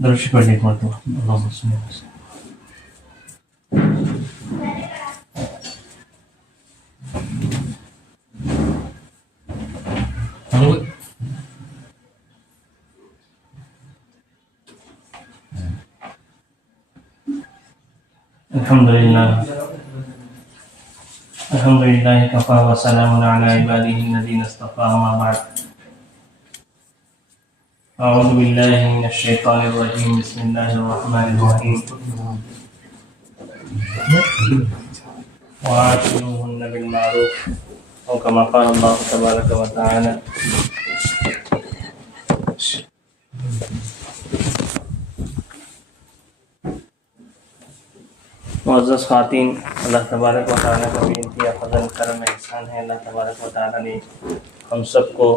درود پڑھ ایک مرتبہ اللہم صلی اللہ علیہ وسلم۔ الحمدللہ کفا وسلام علی عبادہ الذین اصطفی، اما بعد، اعوذ باللہ من الشیطان الرجیم، بسم اللہ الرحمن الرحیم، وعاشروہن بالمعروف، او کما قال اللہ تبارک و تعالی۔ معزز خواتین، اللہ تبارک و تعالیٰ کا بھی انتہا فضل کرم احسان ہے۔ اللہ تبارک و تعالیٰ نے ہم سب کو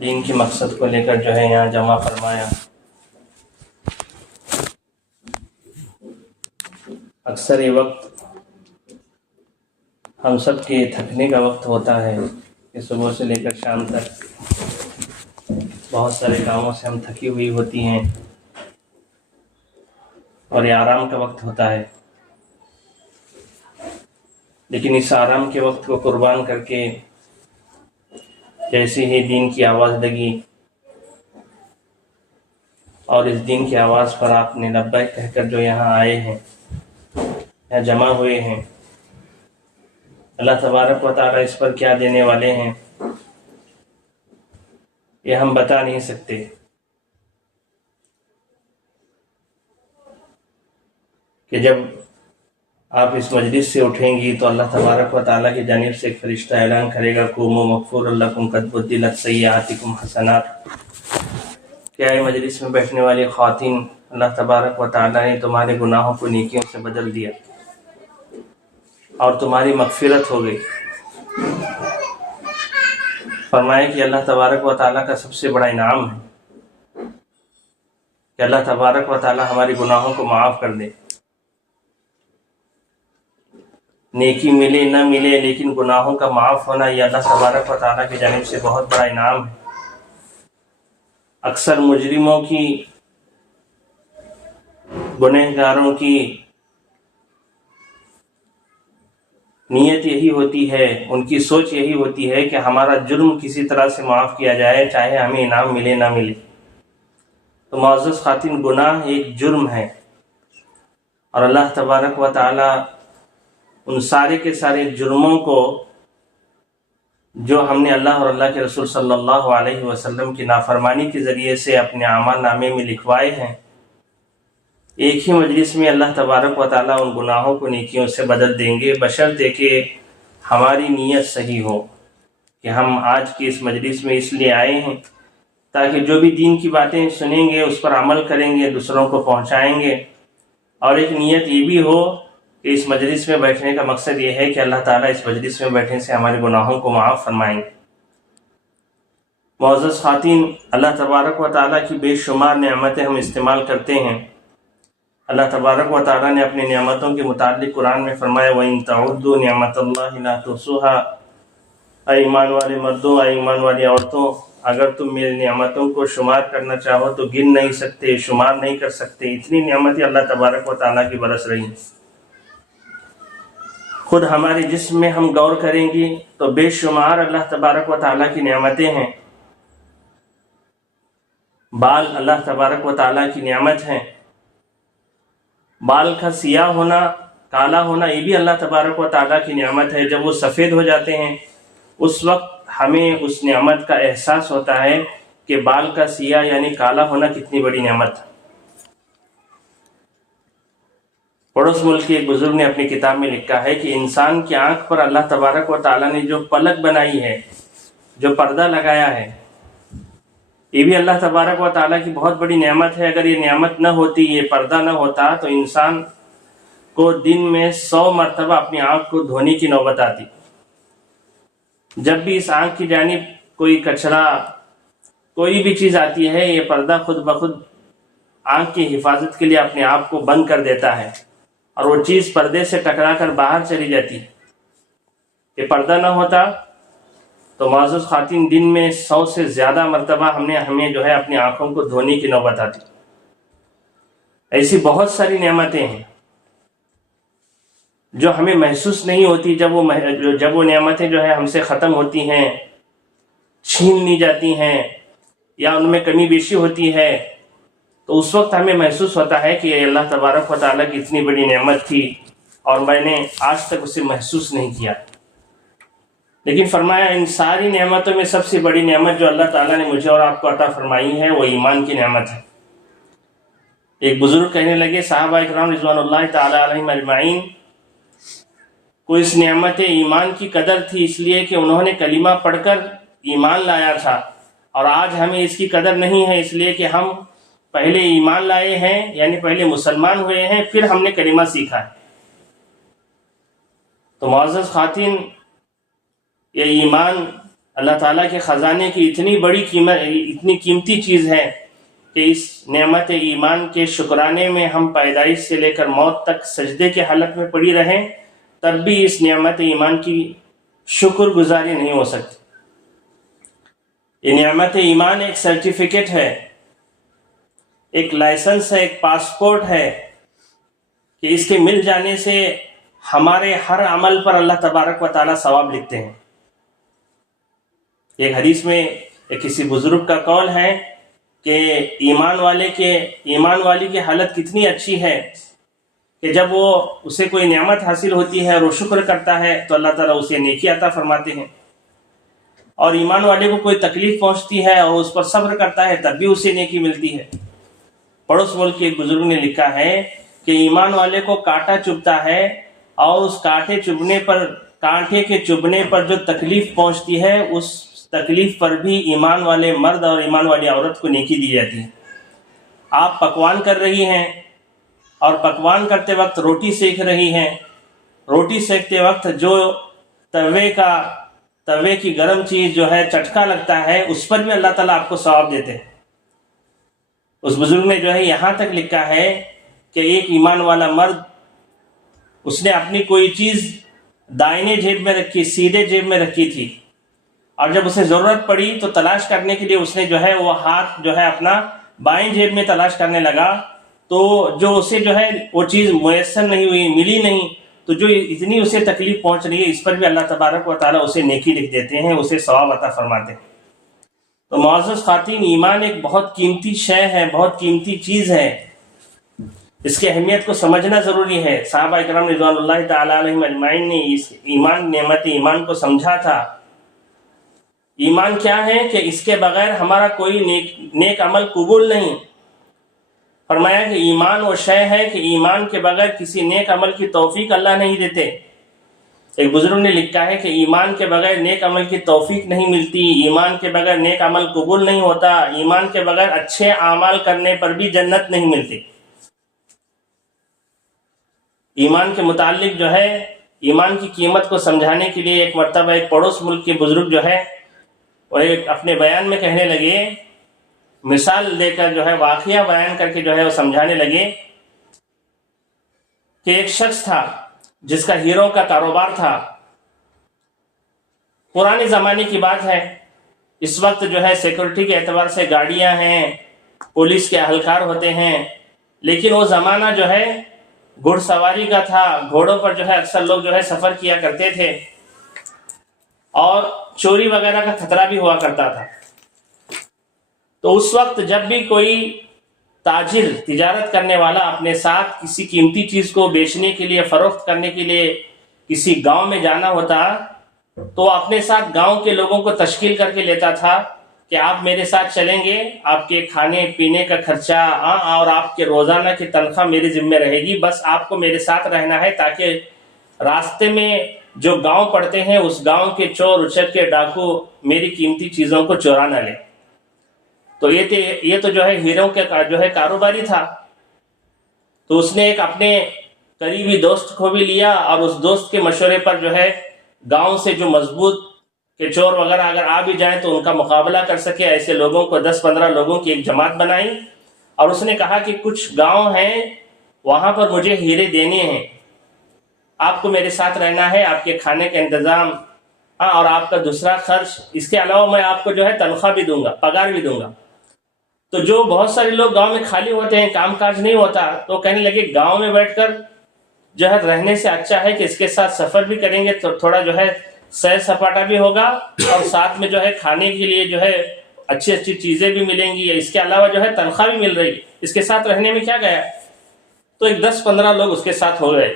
دین کے مقصد کو لے کر جو ہے یہاں جمع فرمایا۔ اکثر یہ وقت ہم سب کے تھکنے کا وقت ہوتا ہے کہ صبح سے لے کر شام تک بہت سارے کاموں سے ہم تھکی ہوئی ہوتی ہیں، اور یہ آرام کا وقت ہوتا ہے، لیکن اس آرام کے وقت کو قربان کر کے جیسے ہی دین کی آواز لگی اور اس دین کی آواز پر آپ نے لبیک کہہ کر جو یہاں آئے ہیں، یہاں جمع ہوئے ہیں، اللہ تبارک و تعالیٰ اس پر کیا دینے والے ہیں یہ ہم بتا نہیں سکتے۔ کہ جب آپ اس مجلس سے اٹھیں گی تو اللہ تبارک و تعالیٰ کی جانب سے ایک فرشتہ اعلان کرے گا، قوموا مغفور لکم قد بدلت سیئاتکم حسنات۔ کیا یہ مجلس میں بیٹھنے والی خواتین، اللہ تبارک و تعالیٰ نے تمہارے گناہوں کو نیکیوں سے بدل دیا اور تمہاری مغفرت ہو گئی۔ فرمایا کہ اللہ تبارک و تعالیٰ کا سب سے بڑا انعام ہے کہ اللہ تبارک و تعالیٰ ہمارے گناہوں کو معاف کر دے۔ نیکی ملے نہ ملے، لیکن گناہوں کا معاف ہونا یہ اللہ تبارک و تعالیٰ کی جانب سے بہت بڑا انعام ہے۔ اکثر مجرموں کی، گنہگاروں کی نیت یہی ہوتی ہے، ان کی سوچ یہی ہوتی ہے کہ ہمارا جرم کسی طرح سے معاف کیا جائے، چاہے ہمیں انعام ملے نہ ملے۔ تو معزز خواتین، گناہ ایک جرم ہے، اور اللہ تبارک و تعالیٰ ان سارے کے سارے جرموں کو جو ہم نے اللہ اور اللہ کے رسول صلی اللہ علیہ وسلم کی نافرمانی کے ذریعے سے اپنے اعمال نامے میں لکھوائے ہیں، ایک ہی مجلس میں اللہ تبارک و تعالیٰ ان گناہوں کو نیکیوں سے بدل دیں گے، بشرطے کہ ہماری نیت صحیح ہو کہ ہم آج کی اس مجلس میں اس لیے آئے ہیں تاکہ جو بھی دین کی باتیں سنیں گے اس پر عمل کریں گے، دوسروں کو پہنچائیں گے، اور ایک نیت یہ بھی ہو کہ اس مجلس میں بیٹھنے کا مقصد یہ ہے کہ اللہ تعالیٰ اس مجلس میں بیٹھنے سے ہمارے گناہوں کو معاف فرمائیں گے۔ معزز خواتین، اللہ تبارک و تعالیٰ کی بے شمار نعمتیں ہم استعمال کرتے ہیں۔ اللہ تبارک و تعالیٰ نے اپنی نعمتوں کے متعلق قرآن میں فرمایا، وَإِن تَعُدُّوا نِعْمَتَ اللَّهِ لَا تُحْصُوهَا۔ اے ایمان والے مردوں، اے ایمان والی عورتوں، اگر تم میری نعمتوں کو شمار کرنا چاہو تو گن نہیں سکتے، شمار نہیں کر سکتے، اتنی نعمتیں اللہ تبارک و تعالیٰ کی برس رہی ہیں۔ خود ہمارے جسم میں ہم غور کریں گی تو بے شمار اللہ تبارک و تعالیٰ کی نعمتیں ہیں۔ بال اللہ تبارک و تعالیٰ کی نعمت ہیں، بال کا سیاہ ہونا، کالا ہونا، یہ بھی اللہ تبارک و تعالیٰ کی نعمت ہے۔ جب وہ سفید ہو جاتے ہیں اس وقت ہمیں اس نعمت کا احساس ہوتا ہے کہ بال کا سیاہ یعنی کالا ہونا کتنی بڑی نعمت ہے۔ پڑوس ملک کے ایک بزرگ نے اپنی کتاب میں لکھا ہے کہ انسان کی آنکھ پر اللہ تبارک و تعالیٰ نے جو پلک بنائی ہے، جو پردہ لگایا ہے، یہ بھی اللہ تبارک و تعالیٰ کی بہت بڑی نعمت ہے۔ اگر یہ نعمت نہ ہوتی، یہ پردہ نہ ہوتا، تو انسان کو دن میں 100 مرتبہ اپنی آنکھ کو دھونے کی نوبت آتی۔ جب بھی اس آنکھ کی جانب کوئی کچرا، کوئی بھی چیز آتی ہے، یہ پردہ خود بخود آنکھ کی حفاظت کے لیے اپنے آپ کو بند کر دیتا ہے، اور وہ چیز پردے سے ٹکرا کر باہر چلی جاتی ہے۔ یہ پردہ نہ ہوتا تو معزز خواتین، دن میں 100 سے زیادہ مرتبہ ہمیں جو ہے اپنی آنکھوں کو دھونے کی نوبت آتی. ایسی بہت ساری نعمتیں ہیں جو ہمیں محسوس نہیں ہوتی. جب وہ نعمتیں جو ہے ہم سے ختم ہوتی ہیں، چھین لی جاتی ہیں یا ان میں کمی بیشی ہوتی ہے، تو اس وقت ہمیں محسوس ہوتا ہے کہ یہ اللہ تبارک و تعالیٰ کی اتنی بڑی نعمت تھی اور میں نے آج تک اسے محسوس نہیں کیا. لیکن فرمایا ان ساری نعمتوں میں سب سے بڑی نعمت جو اللہ تعالیٰ نے مجھے اور آپ کو عطا فرمائی ہے وہ ایمان کی نعمت ہے. ایک بزرگ کہنے لگے، صحابہ اکرام رضوان اللہ تعالی علیہم اجمعین کو اس نعمت ایمان کی قدر تھی اس لیے کہ انہوں نے کلمہ پڑھ کر ایمان لایا تھا، اور آج ہمیں اس کی قدر نہیں ہے اس لیے کہ ہم پہلے ایمان لائے ہیں، یعنی پہلے مسلمان ہوئے ہیں، پھر ہم نے کلمہ سیکھا ہے. تو معزز خواتین، یہ ایمان اللہ تعالیٰ کے خزانے کی اتنی قیمتی چیز ہے کہ اس نعمت ایمان کے شکرانے میں ہم پیدائش سے لے کر موت تک سجدے کے حالت میں پڑی رہیں تب بھی اس نعمت ایمان کی شکر گزاری نہیں ہو سکتی. یہ نعمت ایمان ایک سرٹیفکیٹ ہے، ایک لائسنس ہے، ایک پاسپورٹ ہے کہ اس کے مل جانے سے ہمارے ہر عمل پر اللہ تبارک و تعالیٰ ثواب لکھتے ہیں. ایک حدیث میں کسی بزرگ کا قول ہے کہ ایمان والی کی حالت کتنی اچھی ہے کہ جب اسے کوئی نعمت حاصل ہوتی ہے اور وہ شکر کرتا ہے تو اللہ تعالیٰ اسے نیکی عطا فرماتے ہیں، اور ایمان والے کو کوئی تکلیف پہنچتی ہے اور اس پر صبر کرتا ہے تب بھی اسے نیکی ملتی ہے. پڑوس ملک کے ایک بزرگ نے لکھا ہے کہ ایمان والے کو کانٹا چبھتا ہے اور اس کانٹے کے چبھنے پر جو تکلیف پہنچتی ہے اس تکلیف پر بھی ایمان والے مرد اور ایمان والی عورت کو نیکی دی جاتی ہے. آپ پکوان کر رہی ہیں اور پکوان کرتے وقت روٹی سیک رہی ہیں، روٹی سیکتے وقت جو توے کی گرم چیز جو ہے چٹکا لگتا ہے اس پر بھی اللہ تعالیٰ آپ کو ثواب دیتے ہیں. اس بزرگ نے جو ہے یہاں تک لکھا ہے کہ ایک ایمان والا مرد، اس نے اپنی کوئی چیز دائیں جیب میں رکھی، سیدھے جیب میں رکھی تھی، اور جب اسے ضرورت پڑی تو تلاش کرنے کے لیے اس نے جو ہے وہ ہاتھ جو ہے اپنا بائیں جیب میں تلاش کرنے لگا، تو جو اسے جو ہے وہ چیز میسر نہیں ہوئی، ملی نہیں، تو جو اتنی اسے تکلیف پہنچ رہی ہے اس پر بھی اللہ تبارک و تعالیٰ اسے نیکی لکھ دیتے ہیں، اسے ثواب عطا فرماتے ہیں. تو معزز خواتین، ایمان ایک بہت قیمتی شے ہے، بہت قیمتی چیز ہے، اس کی اہمیت کو سمجھنا ضروری ہے. صحابہ اکرام رضوان اللہ تعالی علیہم اجمعین نے اس نعمت ایمان کو سمجھا تھا. ایمان کیا ہے کہ اس کے بغیر ہمارا کوئی نیک عمل قبول نہیں. فرمایا کہ ایمان وہ شے ہے کہ ایمان کے بغیر کسی نیک عمل کی توفیق اللہ نہیں دیتے. ایک بزرگ نے لکھا ہے کہ ایمان کے بغیر نیک عمل کی توفیق نہیں ملتی، ایمان کے بغیر نیک عمل قبول نہیں ہوتا، ایمان کے بغیر اچھے اعمال کرنے پر بھی جنت نہیں ملتی. ایمان کے متعلق جو ہے ایمان کی قیمت کو سمجھانے کے لیے ایک مرتبہ ایک پڑوس ملک کے بزرگ جو ہے وہ اپنے بیان میں کہنے لگے، مثال دے کر جو ہے واقعہ بیان کر کے جو ہے وہ سمجھانے لگے کہ ایک شخص تھا جس کا ہیروں کا کاروبار تھا. پرانے زمانے کی بات ہے، اس وقت جو ہے سیکورٹی کے اعتبار سے گاڑیاں ہیں، پولیس کے اہلکار ہوتے ہیں، لیکن وہ زمانہ جو ہے گھڑ سواری کا تھا. گھوڑوں پر جو ہے اکثر لوگ جو ہے سفر کیا کرتے تھے اور چوری وغیرہ کا خطرہ بھی ہوا کرتا تھا. تو اس وقت جب بھی کوئی تاجر، تجارت کرنے والا اپنے ساتھ کسی قیمتی چیز کو بیچنے کے لیے، فروخت کرنے کے لیے کسی گاؤں میں جانا ہوتا تو اپنے ساتھ گاؤں کے لوگوں کو تشکیل کر کے لیتا تھا کہ آپ میرے ساتھ چلیں گے، آپ کے کھانے پینے کا خرچہ اور آپ کے روزانہ کی تنخواہ میری ذمہ رہے گی، بس آپ کو میرے ساتھ رہنا ہے تاکہ راستے میں جو گاؤں پڑتے ہیں اس گاؤں کے چور اچک کے ڈاکو میری قیمتی چیزوں کو چورا نہ لے. تو یہ تو جو ہے ہیروں کا جو ہے کاروباری تھا. تو اس نے ایک اپنے قریبی دوست کو بھی لیا اور اس دوست کے مشورے پر جو ہے گاؤں سے جو مضبوط کہ چور وغیرہ اگر آ بھی جائیں تو ان کا مقابلہ کر سکے ایسے لوگوں کو 10-15 لوگوں کی ایک جماعت بنائی، اور اس نے کہا کہ کچھ گاؤں ہیں وہاں پر مجھے ہیرے دینے ہیں، آپ کو میرے ساتھ رہنا ہے، آپ کے کھانے کا انتظام، اور آپ کا دوسرا خرچ، اس کے علاوہ میں آپ کو جو ہے تنخواہ بھی دوں گا، پگار بھی دوں گا۔ تو جو بہت سارے لوگ گاؤں میں خالی ہوتے ہیں، کام کاج نہیں ہوتا، تو کہنے لگے گاؤں میں بیٹھ کر جو ہے رہنے سے اچھا ہے کہ اس کے ساتھ سفر بھی کریں گے تو تھوڑا جو ہے سیر سپاٹا بھی ہوگا، اور ساتھ میں جو ہے کھانے کے لیے جو ہے اچھی اچھی چیزیں بھی ملیں گی، اس کے علاوہ جو ہے تنخواہ بھی مل رہی ہے، اس کے ساتھ رہنے میں کیا گیا۔ تو ایک 10-15 لوگ اس کے ساتھ ہو گئے۔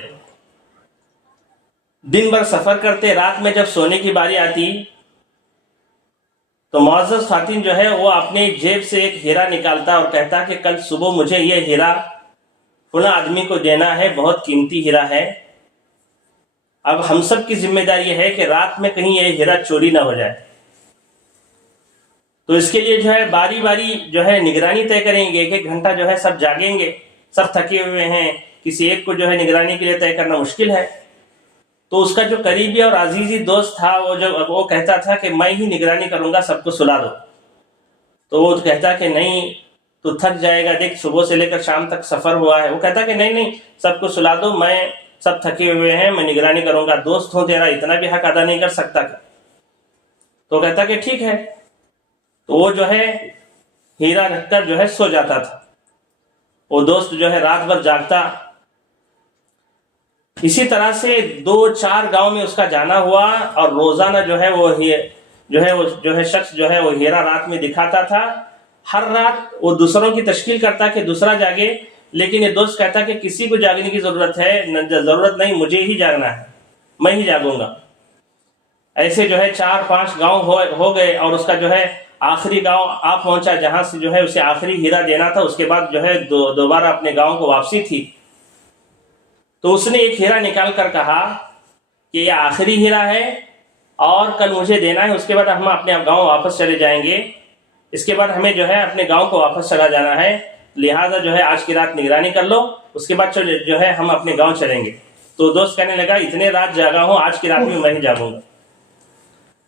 دن بھر سفر کرتے، رات میں جب سونے کی باری آتی تو معزز خواتین جو ہے وہ اپنے جیب سے ایک ہیرا نکالتا اور کہتا کہ کل صبح مجھے یہ ہیرا فلاں آدمی کو دینا ہے، بہت قیمتی ہیرا ہے۔ اب ہم سب کی ذمہ داری ہے کہ رات میں کہیں یہ ہیرا چوری نہ ہو جائے، تو اس کے لیے جو ہے باری باری جو ہے نگرانی طے کریں گے، 1-1 گھنٹہ جو ہے سب جاگیں گے، سب تھکے ہوئے ہیں، کسی ایک کو جو ہے نگرانی کے لیے طے کرنا مشکل ہے۔ تو اس کا جو قریبی اور عزیزی دوست تھا وہ کہتا تھا کہ میں ہی نگرانی کروں گا، سب کو سلا دو۔ تو وہ کہتا کہ نہیں، تو تھک جائے گا، دیکھ صبح سے لے کر شام تک سفر ہوا ہے۔ وہ کہتا کہ نہیں، سب کو سلا دو، میں سب تھکے ہوئے ہیں، میں نگرانی کروں گا، دوست ہوں تیرا، اتنا بھی حق ادا نہیں کر سکتا کیا؟ تو کہتا کہ ٹھیک ہے۔ تو وہ جو ہے ہیرا رکھ کر جو ہے سو جاتا تھا، وہ دوست جو ہے رات بھر جاگتا۔ اسی طرح سے 2-4 گاؤں میں اس کا جانا ہوا، اور روزانہ جو ہے وہ شخص جو ہے وہ ہیرا رات میں دکھاتا تھا۔ ہر رات وہ دوسروں کی تشکیل کرتا کہ دوسرا جاگے، لیکن یہ دوست کہتا کہ کسی کو جاگنے کی ضرورت نہیں، مجھے ہی جاگنا ہے، میں ہی جاگوں گا۔ ایسے جو ہے 4-5 گاؤں ہو گئے، اور اس کا جو ہے آخری گاؤں آ پہنچا جہاں سے جو ہے اسے آخری ہیرا دینا تھا۔ اس کے بعد جو ہے دوبارہ اپنے گاؤں کو واپسی تھی۔ تو اس نے ایک ہیرا نکال کر کہا کہ یہ آخری ہیرا ہے اور کل مجھے دینا ہے، اس کے بعد ہم اپنے گاؤں واپس چلے جائیں گے، اس کے بعد ہمیں جو ہے اپنے گاؤں کو واپس چلا جانا ہے، لہٰذا جو ہے آج کی رات نگرانی کر لو، اس کے بعد جو ہے ہم اپنے گاؤں چلیں گے۔ تو دوست کہنے لگا اتنے رات جاگا ہوں، آج کی رات میں میں ہی جاگوں گا۔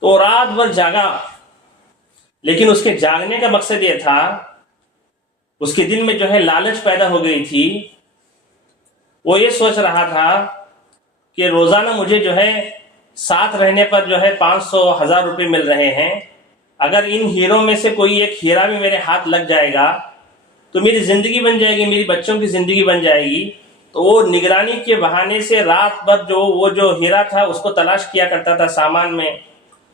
تو رات بھر جاگا، لیکن اس کے جاگنے کا مقصد یہ تھا، اس کے دل میں جو ہے لالچ پیدا ہو گئی تھی۔ وہ یہ سوچ رہا تھا کہ روزانہ مجھے جو ہے ساتھ رہنے پر جو ہے 500-1000 روپے مل رہے ہیں، اگر ان ہیروں میں سے کوئی ایک ہیرا بھی میرے ہاتھ لگ جائے گا تو میری زندگی بن جائے گی، میری بچوں کی زندگی بن جائے گی۔ تو وہ نگرانی کے بہانے سے رات بھر جو ہیرا تھا اس کو تلاش کیا کرتا تھا سامان میں،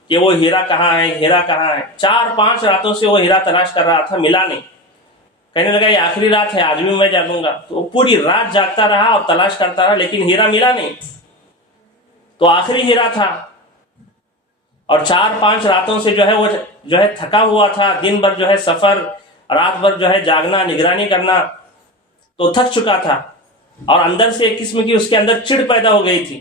کہ وہ ہیرا کہاں ہے، ہیرا کہاں ہے۔ 4-5 راتوں سے وہ ہیرا تلاش کر رہا تھا، ملا نہیں۔ کہنے لگا یہ آخری رات ہے، آج بھی میں جاگوں گا۔ تو وہ پوری رات جاگتا رہا اور تلاش کرتا رہا، لیکن ہیرا ملا نہیں۔ تو آخری ہیرا تھا، اور 4-5 راتوں سے جو ہے وہ جو ہے تھکا ہوا تھا، دن بھر جو ہے سفر، رات بھر جو ہے جاگنا، نگرانی کرنا، تو تھک چکا تھا، اور اندر سے ایک قسم کی اس کے اندر چڑ پیدا ہو گئی تھی۔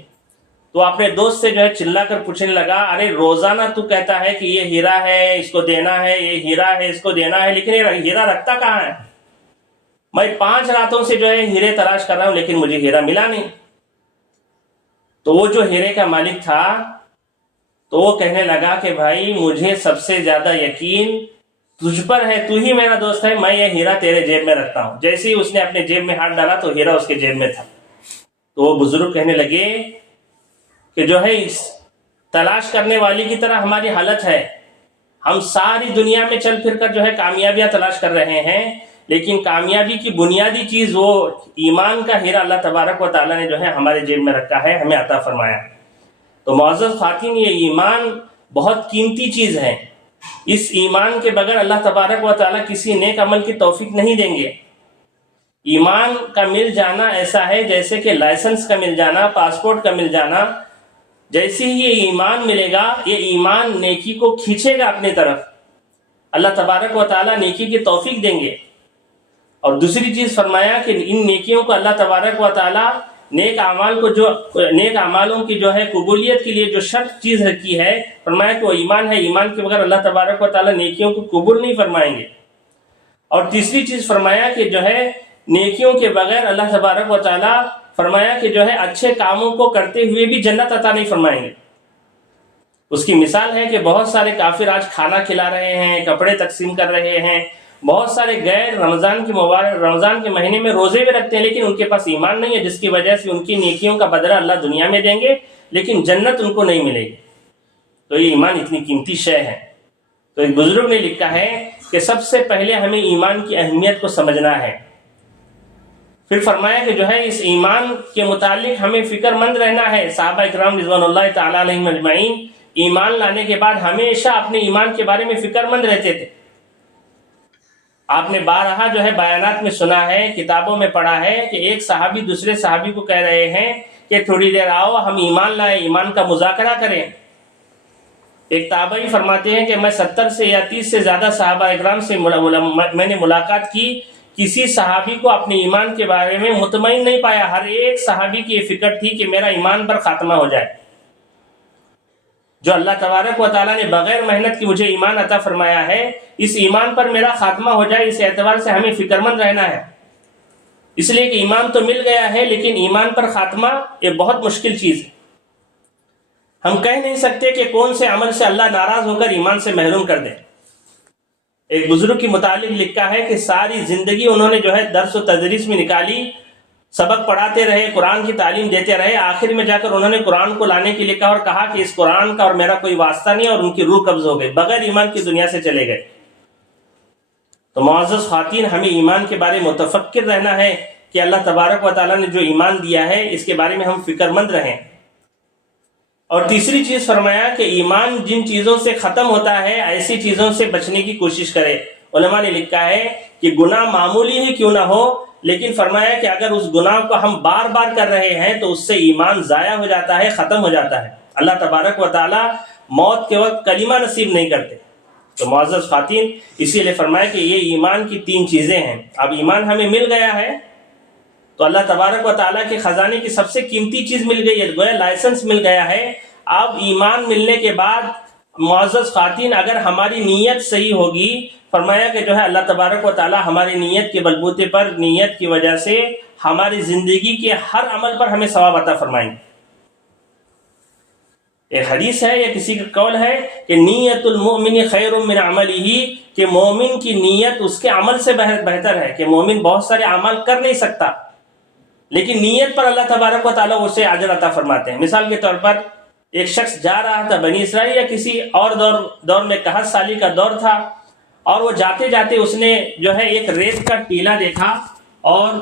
تو اپنے دوست سے جو ہے چلا کر پوچھنے لگا، ارے روزانہ تو کہتا ہے کہ یہ ہیرا ہے، اس کو دینا ہے، یہ ہیرا ہے، اس کو دینا ہے، لیکن یہ ہیرا رکھتا کہاں ہے؟ میں 5 راتوں سے جو ہے ہیرے تلاش کر رہا ہوں، لیکن مجھے ہیرا ملا نہیں۔ تو وہ جو ہیرے کا مالک تھا تو وہ کہنے لگا کہ بھائی مجھے سب سے زیادہ یقین تجھ پر ہے، تو ہی میرا دوست ہے، میں یہ ہیرا تیرے جیب میں رکھتا ہوں۔ جیسے ہی اس نے اپنے جیب میں ہاتھ ڈالا تو ہیرا اس کے جیب میں تھا۔ تو وہ بزرگ کہنے لگے کہ جو ہے اس تلاش کرنے والی کی طرح ہماری حالت ہے، ہم ساری دنیا میں چل پھر کر جو ہے کامیابیاں تلاش کر رہے ہیں، لیکن کامیابی کی بنیادی چیز وہ ایمان کا ہیرا اللہ تبارک و تعالیٰ نے جو ہے ہمارے جیب میں رکھا ہے، ہمیں عطا فرمایا۔ تو معزز خواتین، یہ ایمان بہت قیمتی چیز ہے، اس ایمان کے بغیر اللہ تبارک و تعالیٰ کسی نیک عمل کی توفیق نہیں دیں گے۔ ایمان کا مل جانا ایسا ہے جیسے کہ لائسنس کا مل جانا، پاسپورٹ کا مل جانا۔ جیسے ہی یہ ایمان ملے گا، یہ ایمان نیکی کو کھینچے گا اپنی طرف، اللہ تبارک و تعالیٰ نیکی کی توفیق دیں گے۔ اور دوسری چیز فرمایا کہ ان نیکیوں کو اللہ تبارک و تعالیٰ نیک اعمالوں کی جو ہے قبولیت کے لیے جو شرط چیز رکھی ہے، فرمایا کہ وہ ایمان ہے، ایمان کے بغیر اللہ تبارک و تعالیٰ نیکیوں کو قبول نہیں فرمائیں گے۔ اور تیسری چیز فرمایا کہ جو ہے نیکیوں کے بغیر اللہ تبارک و تعالیٰ فرمایا کہ جو ہے اچھے کاموں کو کرتے ہوئے بھی جنت عطا نہیں فرمائیں گے۔ اس کی مثال ہے کہ بہت سارے کافر آج کھانا کھلا رہے ہیں، کپڑے تقسیم کر رہے ہیں، بہت سارے غیر رمضان کے مہینے میں روزے بھی رکھتے ہیں، لیکن ان کے پاس ایمان نہیں ہے، جس کی وجہ سے ان کی نیکیوں کا بدلہ اللہ دنیا میں دیں گے، لیکن جنت ان کو نہیں ملے گی۔ تو یہ ایمان اتنی قیمتی شے ہے۔ تو ایک بزرگ نے لکھا ہے کہ سب سے پہلے ہمیں ایمان کی اہمیت کو سمجھنا ہے، پھر فرمایا کہ جو ہے اس ایمان کے متعلق ہمیں فکر مند رہنا ہے۔ صحابہ اکرام رضوان اللہ تعالیٰ علیہم اجمعین ایمان لانے کے بعد ہمیشہ اپنے ایمان کے بارے میں فکر مند رہتے تھے۔ آپ نے بارہا جو ہے بیانات میں سنا ہے، کتابوں میں پڑھا ہے کہ ایک صحابی دوسرے صحابی کو کہہ رہے ہیں کہ تھوڑی دیر آؤ ہم ایمان لائیں، ایمان کا مذاکرہ کریں۔ ایک تابعی فرماتے ہیں کہ میں 70 سے یا 30 سے زیادہ صحابہ اکرام سے میں نے ملاقات کی، کسی صحابی کو اپنے ایمان کے بارے میں مطمئن نہیں پایا، ہر ایک صحابی کی یہ فکر تھی کہ میرا ایمان پر خاتمہ ہو جائے۔ جو اللہ تبارک و تعالیٰ نے بغیر محنت کی مجھے ایمان عطا فرمایا ہے، اس ایمان پر میرا خاتمہ ہو جائے، اس اعتبار سے ہمیں فکر مند رہنا ہے۔ اس لیے کہ ایمان تو مل گیا ہے لیکن ایمان پر خاتمہ یہ بہت مشکل چیز ہے۔ ہم کہہ نہیں سکتے کہ کون سے عمل سے اللہ ناراض ہو کر ایمان سے محروم کر دے۔ ایک بزرگ کے متعلق لکھا ہے کہ ساری زندگی انہوں نے جو ہے درس و تدریس میں نکالی، سبق پڑھاتے رہے، قرآن کی تعلیم دیتے رہے، آخر میں جا کر انہوں نے قرآن کو لانے کے لیے کہا اور کہا کہ اس قرآن کا اور میرا کوئی واسطہ نہیں، اور ان کی روح قبض ہو گئی، بغیر ایمان کی دنیا سے چلے گئے۔ تو معزز خواتین، ہمیں ایمان کے بارے میں متفکر رہنا ہے کہ اللہ تبارک و تعالیٰ نے جو ایمان دیا ہے اس کے بارے میں ہم فکر مند رہیں۔ اور تیسری چیز فرمایا کہ ایمان جن چیزوں سے ختم ہوتا ہے ایسی چیزوں سے بچنے کی کوشش کرے۔ علماء نے لکھا ہے کہ گناہ معمولی ہی کیوں نہ ہو، لیکن فرمایا کہ اگر اس گناہ کو ہم بار بار کر رہے ہیں تو اس سے ایمان ضائع ہو جاتا ہے، ختم ہو جاتا ہے۔ اللہ تبارک و تعالیٰ موت کے وقت کلمہ نصیب نہیں کرتے۔ تو معزز خواتین، اسی لیے فرمایا کہ یہ ایمان کی 3 چیزیں ہیں۔ اب ایمان ہمیں مل گیا ہے تو اللہ تبارک و تعالیٰ کے خزانے کی سب سے قیمتی چیز مل گئی ہے، گویا لائسنس مل گیا ہے۔ اب ایمان ملنے کے بعد معزز خواتین اگر ہماری نیت صحیح ہوگی، فرمایا کہ جو ہے اللہ تبارک و تعالیٰ ہماری نیت کے بلبوتے پر، نیت کی وجہ سے ہماری زندگی کے ہر عمل پر ہمیں ثواب عطا فرمائیں گے۔ ایک حدیث ہے یا کسی کا قول ہے کہ نیت المؤمن خیر من عملہ، کہ مومن کی نیت اس کے عمل سے بہتر ہے، کہ مومن بہت سارے اعمال کر نہیں سکتا لیکن نیت پر اللہ تبارک و تعالیٰ اسے اجر عطا فرماتے ہیں۔ مثال کے طور پر ایک شخص جا رہا تھا بنی اسرائیل یا کسی اور دور میں 61 سالی کا دور تھا، اور وہ جاتے جاتے اس نے جو ہے ایک ریت کا ٹیلا دیکھا، اور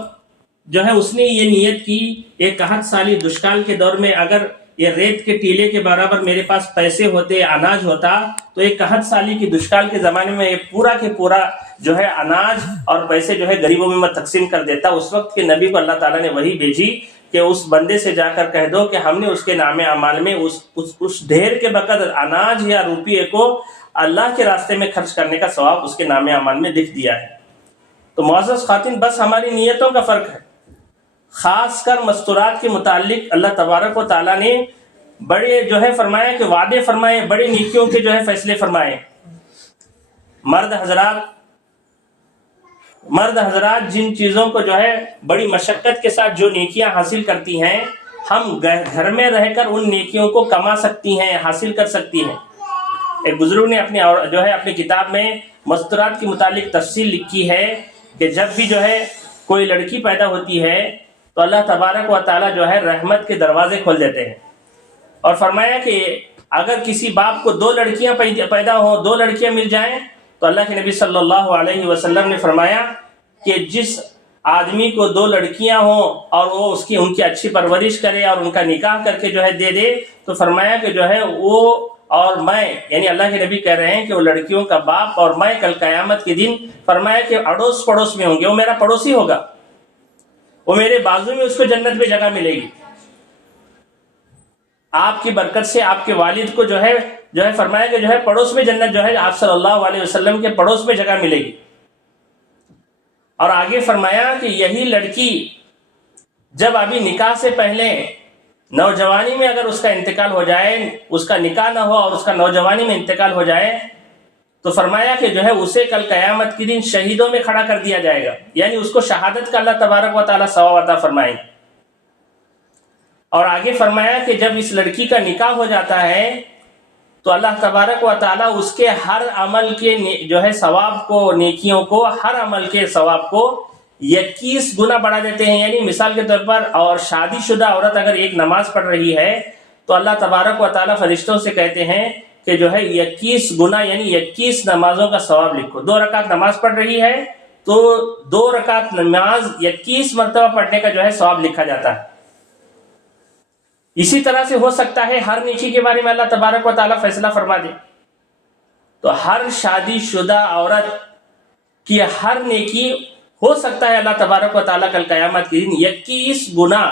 جو ہے اس نے یہ نیت کی، ایک 61 سالی دشکال کے دور میں اگر یہ ریت کے ٹیلے کے برابر میرے پاس پیسے ہوتے، اناج ہوتا، تو ایک 61 سالی کی دشکال کے زمانے میں یہ پورا کے پورا جو ہے اناج اور پیسے جو ہے غریبوں میں میں تقسیم کر دیتا۔ اس وقت کے نبی کو اللہ تعالیٰ نے وحی بھیجی کہ اس بندے سے جا کر کہہ دو کہ ہم نے اس کے نام اعمال میں اس ڈھیر کے بقدر اناج یا روپیے کو اللہ کے راستے میں خرچ کرنے کا ثواب اس کے نام اعمال میں لکھ دیا ہے۔ تو معزز خواتین، بس ہماری نیتوں کا فرق ہے۔ خاص کر مستورات کے متعلق اللہ تبارک و تعالیٰ نے بڑے جو ہے فرمایا کہ وعدے فرمائے، بڑی نیکیوں کے جو ہے فیصلے فرمائے۔ مرد حضرات جن چیزوں کو جو ہے بڑی مشقت کے ساتھ جو نیکیاں حاصل کرتی ہیں، ہم گھر میں رہ کر ان نیکیوں کو کما سکتی ہیں، حاصل کر سکتی ہیں۔ ایک بزرگ نے اپنی کتاب میں مستورات کے متعلق تفصیل لکھی ہے کہ جب بھی جو ہے کوئی لڑکی پیدا ہوتی ہے تو اللہ تبارک و تعالیٰ جو ہے رحمت کے دروازے کھول دیتے ہیں، اور فرمایا کہ اگر کسی باپ کو 2 لڑکیاں پیدا ہوں، 2 لڑکیاں مل جائیں، تو اللہ کے نبی صلی اللہ علیہ وسلم نے فرمایا کہ جس آدمی کو 2 لڑکیاں ہوں اور وہ ان کی اچھی پرورش کرے اور ان کا نکاح کر کے جو ہے دے دے، تو فرمایا کہ جو ہے وہ اور میں، یعنی اللہ کے نبی کہہ رہے ہیں کہ وہ لڑکیوں کا باپ اور میں کل قیامت کے دن فرمایا کہ اڑوس پڑوس میں ہوں گے، وہ میرا پڑوسی ہوگا، وہ میرے بازو میں اس کو جنت میں جگہ ملے گی۔ آپ کی برکت سے آپ کے والد کو جو ہے فرمایا کہ جو ہے پڑوس میں جنت جو ہے آپ صلی اللہ علیہ وسلم کے پڑوس میں جگہ ملے گی۔ اور آگے فرمایا کہ یہی لڑکی جب ابھی نکاح سے پہلے نوجوانی میں اگر اس کا انتقال ہو جائے، اس کا نکاح نہ ہو اور اس کا نوجوانی میں انتقال ہو جائے، تو فرمایا کہ جو ہے اسے کل قیامت کے دن شہیدوں میں کھڑا کر دیا جائے گا، یعنی اس کو شہادت کا اللہ تبارک و تعالیٰ ثواب عطا فرمائے گا۔ اور آگے فرمایا کہ جب اس لڑکی کا نکاح ہو جاتا ہے تو اللہ تبارک و تعالیٰ اس کے ہر عمل کے جو ہے ثواب کو، نیکیوں کو، ہر عمل کے ثواب کو 21 گنا بڑھا دیتے ہیں۔ یعنی مثال کے طور پر اور شادی شدہ عورت اگر ایک نماز پڑھ رہی ہے تو اللہ تبارک و تعالیٰ فرشتوں سے کہتے ہیں کہ جو ہے 21 گنا یعنی 21 نمازوں کا ثواب لکھو. 2 رکعت نماز پڑھ رہی ہے تو 2 رکعت نماز 21 مرتبہ پڑھنے کا جو ہے ثواب لکھا جاتا ہے. اسی طرح سے ہو سکتا ہے ہر نیکی کے بارے میں اللہ تبارک و تعالیٰ فیصلہ فرما دے. تو ہر شادی شدہ عورت کی ہر نیکی ہو سکتا ہے اللہ تبارک و تعالیٰ کل قیامت کے دن 21 گنا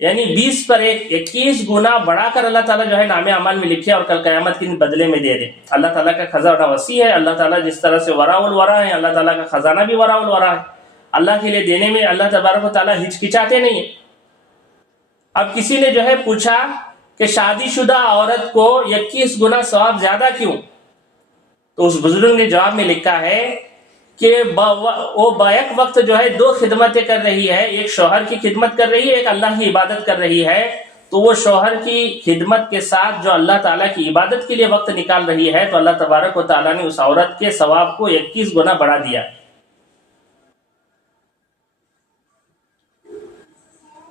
یعنی 20 پر 21 گنا بڑھا کر اللہ تعالیٰ جو ہے نام اعمال میں لکھے اور کل قیامت کے دن بدلے میں دے دے. اللہ تعالیٰ کا خزانہ وسیع ہے. اللہ تعالیٰ جس طرح سے وراء الورا ہے, اللہ تعالیٰ کا خزانہ بھی وراء الورا ہے. اللہ کے لیے دینے میں اللہ تبارک و تعالیٰ ہچکچاتے نہیں ہیں. اب کسی نے جو ہے پوچھا کہ شادی شدہ عورت کو 21 گنا ثواب زیادہ کیوں؟ تو اس بزرگ نے جواب میں لکھا ہے کہ وہ بیک وقت جو ہے 2 خدمتیں کر رہی ہے. ایک شوہر کی خدمت کر رہی ہے, ایک اللہ کی عبادت کر رہی ہے. تو وہ شوہر کی خدمت کے ساتھ جو اللہ تعالیٰ کی عبادت کے لیے وقت نکال رہی ہے تو اللہ تبارک و تعالیٰ نے اس عورت کے ثواب کو 21 گنا بڑھا دیا.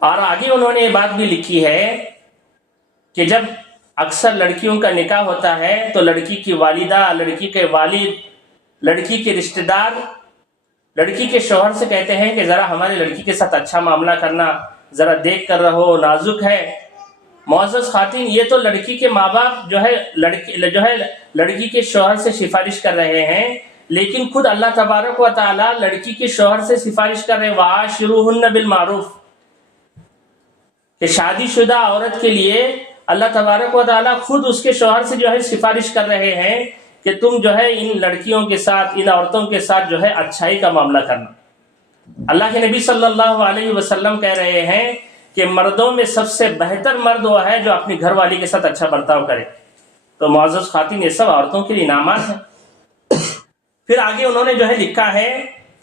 اور آگے انہوں نے یہ بات بھی لکھی ہے کہ جب اکثر لڑکیوں کا نکاح ہوتا ہے تو لڑکی کی والدہ, لڑکی کے والد, لڑکی کے رشتہ دار لڑکی کے شوہر سے کہتے ہیں کہ ذرا ہماری لڑکی کے ساتھ اچھا معاملہ کرنا, ذرا دیکھ کر رہو, نازک ہے. معزز خواتین, یہ تو لڑکی کے ماں باپ جو ہے لڑکی کے شوہر سے سفارش کر رہے ہیں, لیکن خود اللہ تبارک و تعالیٰ لڑکی کے شوہر سے سفارش کر رہے ہیں وَعَاشِرُوهُنَّ بِالْمَعْرُوفِ کہ شادی شدہ عورت کے لیے اللہ تبارک و تعالیٰ خود اس کے شوہر سے جو ہے سفارش کر رہے ہیں کہ تم جو ہے ان لڑکیوں کے ساتھ, ان عورتوں کے ساتھ جو ہے اچھائی کا معاملہ کرنا. اللہ کے نبی صلی اللہ علیہ وسلم کہہ رہے ہیں کہ مردوں میں سب سے بہتر مرد وہ ہے جو اپنی گھر والی کے ساتھ اچھا برتاؤ کرے. تو معزز خواتین, یہ سب عورتوں کے لیے انعامات ہیں. پھر آگے انہوں نے جو ہے لکھا ہے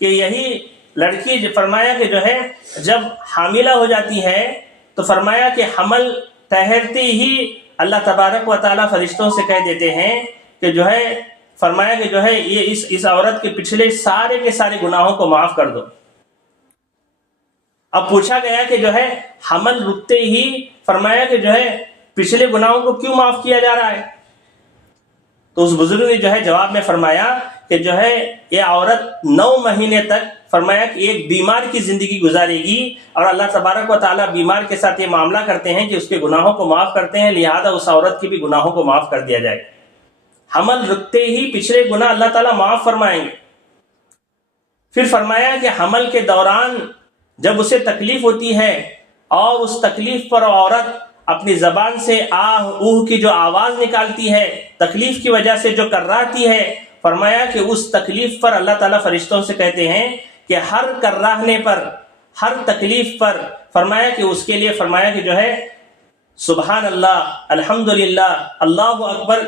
کہ یہی لڑکی فرمایا کہ جو ہے جب حاملہ ہو جاتی ہے تو فرمایا کہ حمل ٹھہرتے ہی اللہ تبارک و تعالیٰ فرشتوں سے کہہ دیتے ہیں کہ جو ہے فرمایا کہ جو ہے یہ اس عورت کے پچھلے سارے کے سارے گناہوں کو معاف کر دو. اب پوچھا گیا کہ جو ہے حمل رکتے ہی فرمایا کہ جو ہے پچھلے گناہوں کو کیوں معاف کیا جا رہا ہے؟ تو اس بزرگ نے جو ہے جواب میں فرمایا کہ جو ہے یہ عورت 9 مہینے تک فرمایا کہ ایک بیمار کی زندگی گزارے گی اور اللہ تبارک و تعالیٰ بیمار کے ساتھ یہ معاملہ کرتے ہیں کہ اس کے گناہوں کو معاف کرتے ہیں, لہذا اس عورت کے بھی گناہوں کو معاف کر دیا جائے. حمل رکتے ہی پچھلے گناہ اللہ تعالیٰ معاف فرمائیں گے. پھر فرمایا کہ حمل کے دوران جب اسے تکلیف ہوتی ہے اور اس تکلیف پر عورت اپنی زبان سے آہ اوہ کی جو آواز نکالتی ہے, تکلیف کی وجہ سے جو کرراتی ہے, فرمایا کہ اس تکلیف پر اللہ تعالیٰ فرشتوں سے کہتے ہیں کہ ہر کراہنے پر, ہر تکلیف پر فرمایا کہ اس کے لیے فرمایا کہ جو ہے سبحان اللہ, الحمدللہ, اللہ اکبر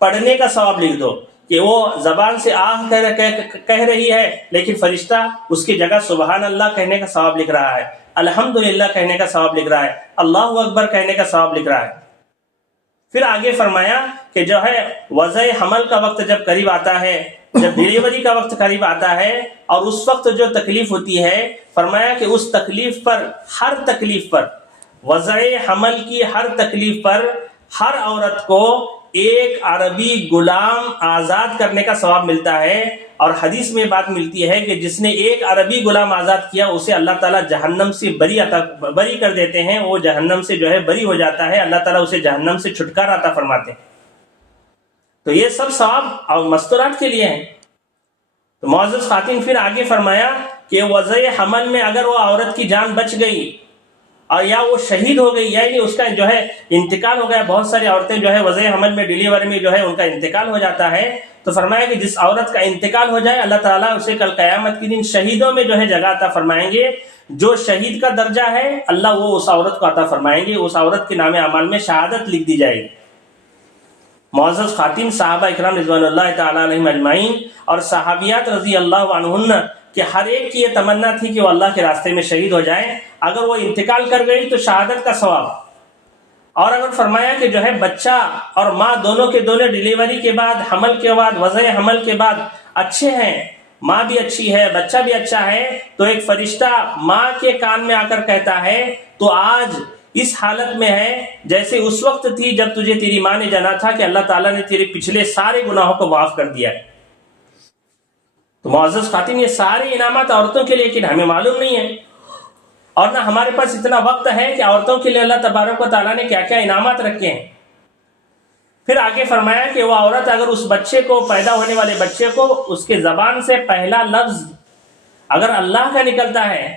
پڑھنے کا ثواب لکھ دو. کہ وہ زبان سے آہ کہہ رہی ہے لیکن فرشتہ اس کی جگہ سبحان اللہ کہنے کا ثواب لکھ رہا ہے, الحمدللہ کہنے کا ثواب لکھ رہا ہے, اللہ اکبر کہنے کا ثواب لکھ رہا ہے. پھر آگے فرمایا کہ جو ہے وضع حمل کا وقت جب قریب آتا ہے, جب ڈیلیوری کا وقت قریب آتا ہے اور اس وقت جو تکلیف ہوتی ہے, فرمایا کہ اس تکلیف پر, ہر تکلیف پر, وضع حمل کی ہر تکلیف پر ہر عورت کو ایک عربی غلام آزاد کرنے کا ثواب ملتا ہے. اور حدیث میں بات ملتی ہے کہ جس نے ایک عربی غلام آزاد کیا اسے اللہ تعالیٰ جہنم سے بری کر دیتے ہیں, وہ جہنم سے جو ہے بری ہو جاتا ہے, اللہ تعالیٰ اسے جہنم سے چھٹکارا عطا فرماتے ہیں. تو یہ سب ثواب اور مستورات کے لیے ہیں. تو معزز خواتین پھر آگے فرمایا کہ وضع حمل میں اگر وہ عورت کی جان بچ گئی اور یا وہ شہید ہو گئی, یعنی اس کا جو ہے انتقال ہو گیا, بہت ساری عورتیں جو ہے وضع حمل میں ڈیلیوری میں جو ہے ان کا انتقال ہو جاتا ہے, تو فرمایا کہ جس عورت کا انتقال ہو جائے اللہ تعالیٰ اسے کل قیامت کے دن شہیدوں میں جو ہے جگہ عطا فرمائیں گے. جو شہید کا درجہ ہے اللہ وہ اس عورت کو عطا فرمائیں گے, اس عورت کے نام اعمال میں شہادت لکھ دی جائے گی. معزز خواتین, صحابہ اکرام رضوان اللہ تعالیٰ علیہم اجمعین اور صحابیات رضی اللہ عنہن کہ ہر ایک کی یہ تمنا تھی کہ وہ اللہ کے راستے میں شہید ہو جائیں. اگر وہ انتقال کر گئی تو شہادت کا ثواب, اور اگر فرمایا کہ جو ہے بچہ اور ماں دونوں کے دونوں ڈیلیوری کے بعد, حمل کے بعد, وضع حمل کے بعد اچھے ہیں, ماں بھی اچھی ہے, بچہ بھی اچھا ہے, تو ایک فرشتہ ماں کے کان میں آ کر کہتا ہے تو آج اس حالت میں ہے جیسے اس وقت تھی جب تجھے تیری ماں نے جانا تھا کہ اللہ تعالیٰ نے تیرے پچھلے سارے گناہوں کو معاف کر دیا ہے۔ تو معزز خواتین، یہ سارے انعامات عورتوں کے لیے، لیکن ہمیں معلوم نہیں ہے، اور نہ ہمارے پاس اتنا وقت ہے کہ عورتوں کے لیے اللہ تبارک و تعالیٰ نے کیا کیا انعامات رکھے ہیں۔ پھر آگے فرمایا کہ وہ عورت اگر اس بچے کو، پیدا ہونے والے بچے کو، اس کے زبان سے پہلا لفظ اگر اللہ کا نکلتا ہے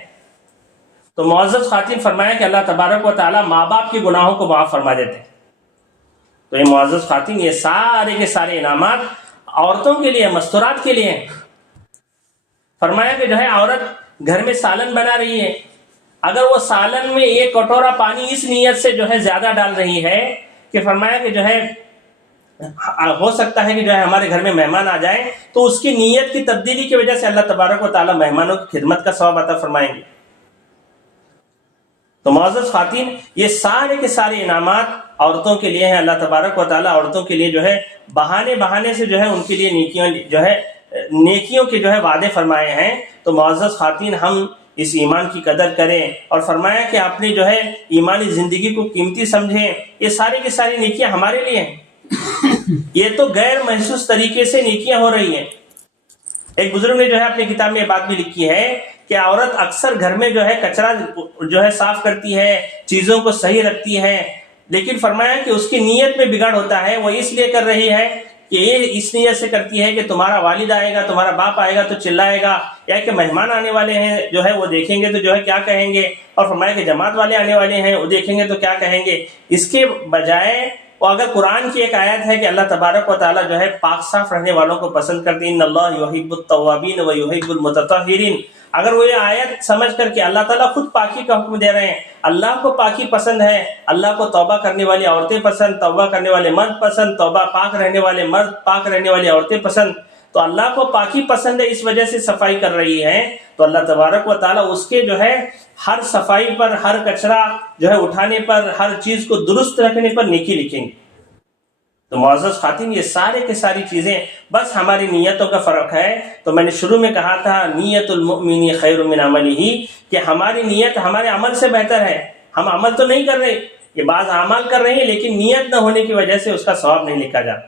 تو معزز خواتین فرمایا کہ اللہ تبارک و تعالیٰ ماں باپ کے گناہوں کو معاف فرما دیتے ہیں۔ تو یہ معزز خواتین، یہ سارے کے سارے انعامات عورتوں کے لیے، مستورات کے لیے ہیں۔ فرمایا کہ جو ہے عورت گھر میں سالن بنا رہی ہے، اگر وہ سالن میں ایک کٹورا پانی اس نیت سے جو ہے زیادہ ڈال رہی ہے کہ فرمایا کہ جو ہے ہو سکتا ہے کہ جو ہے ہمارے گھر میں مہمان آ جائیں، تو اس کی نیت کی تبدیلی کی وجہ سے اللہ تبارک و تعالیٰ مہمانوں کی خدمت کا ثواب عطا فرمائیں گے۔ تو معزز خواتین، یہ سارے کے سارے انعامات عورتوں کے لیے ہیں۔ اللہ تبارک و تعالیٰ عورتوں کے لیے جو ہے بہانے سے جو ہے ان کے لیے نیکیوں کے جو ہے وعدے فرمائے ہیں۔ تو معزز خواتین، ہم اس ایمان کی قدر کریں، اور فرمایا کہ اپنے جو ہے ایمانی زندگی کو قیمتی سمجھیں۔ یہ ساری کی ساری نیکیاں ہمارے لیے ہیں، یہ تو غیر محسوس طریقے سے نیکیاں ہو رہی ہیں۔ ایک بزرگ نے جو ہے اپنی کتاب میں یہ بات بھی لکھی ہے کہ عورت اکثر گھر میں جو ہے کچرا جو ہے صاف کرتی ہے، چیزوں کو صحیح رکھتی ہے، لیکن فرمایا کہ اس کی نیت میں بگاڑ ہوتا ہے۔ وہ اس لیے کر رہی ہے کہ یہ اس نیت سے کرتی ہے کہ تمہارا والد آئے گا، تمہارا باپ آئے گا تو چلائے گا، یا کہ مہمان آنے والے ہیں جو ہے وہ دیکھیں گے تو جو ہے کیا کہیں گے، اور فرمایا کہ جماعت والے آنے والے ہیں وہ دیکھیں گے تو کیا کہیں گے۔ اس کے بجائے، اور اگر قرآن کی ایک آیت ہے کہ اللہ تبارک و تعالیٰ جو ہے پاک صاف رہنے والوں کو پسند کرتے ہیں، ان اللہ یحب التوابین و یحب المتطہرین، اگر وہ یہ آیت سمجھ کر کے اللہ تعالیٰ خود پاکی کا حکم دے رہے ہیں، اللہ کو پاکی پسند ہے، اللہ کو توبہ کرنے والی عورتیں پسند، توبہ کرنے والے مرد پسند، توبہ پاک رہنے والے مرد، پاک رہنے والی عورتیں پسند، تو اللہ کو پاکی پسند ہے، اس وجہ سے صفائی کر رہی ہے، تو اللہ تبارک و تعالیٰ اس کے جو ہے ہر صفائی پر، ہر کچرا جو ہے اٹھانے پر، ہر چیز کو درست رکھنے پر نیکی لکھیں گے۔ تو معزز خواتین، یہ سارے کے ساری چیزیں بس ہماری نیتوں کا فرق ہے۔ تو میں نے شروع میں کہا تھا نیت المؤمن خیر من عملہ، کہ ہماری نیت ہمارے عمل سے بہتر ہے۔ ہم عمل تو نہیں کر رہے، یہ بعض اعمال کر رہے ہیں، لیکن نیت نہ ہونے کی وجہ سے اس کا ثواب نہیں لکھا جاتا۔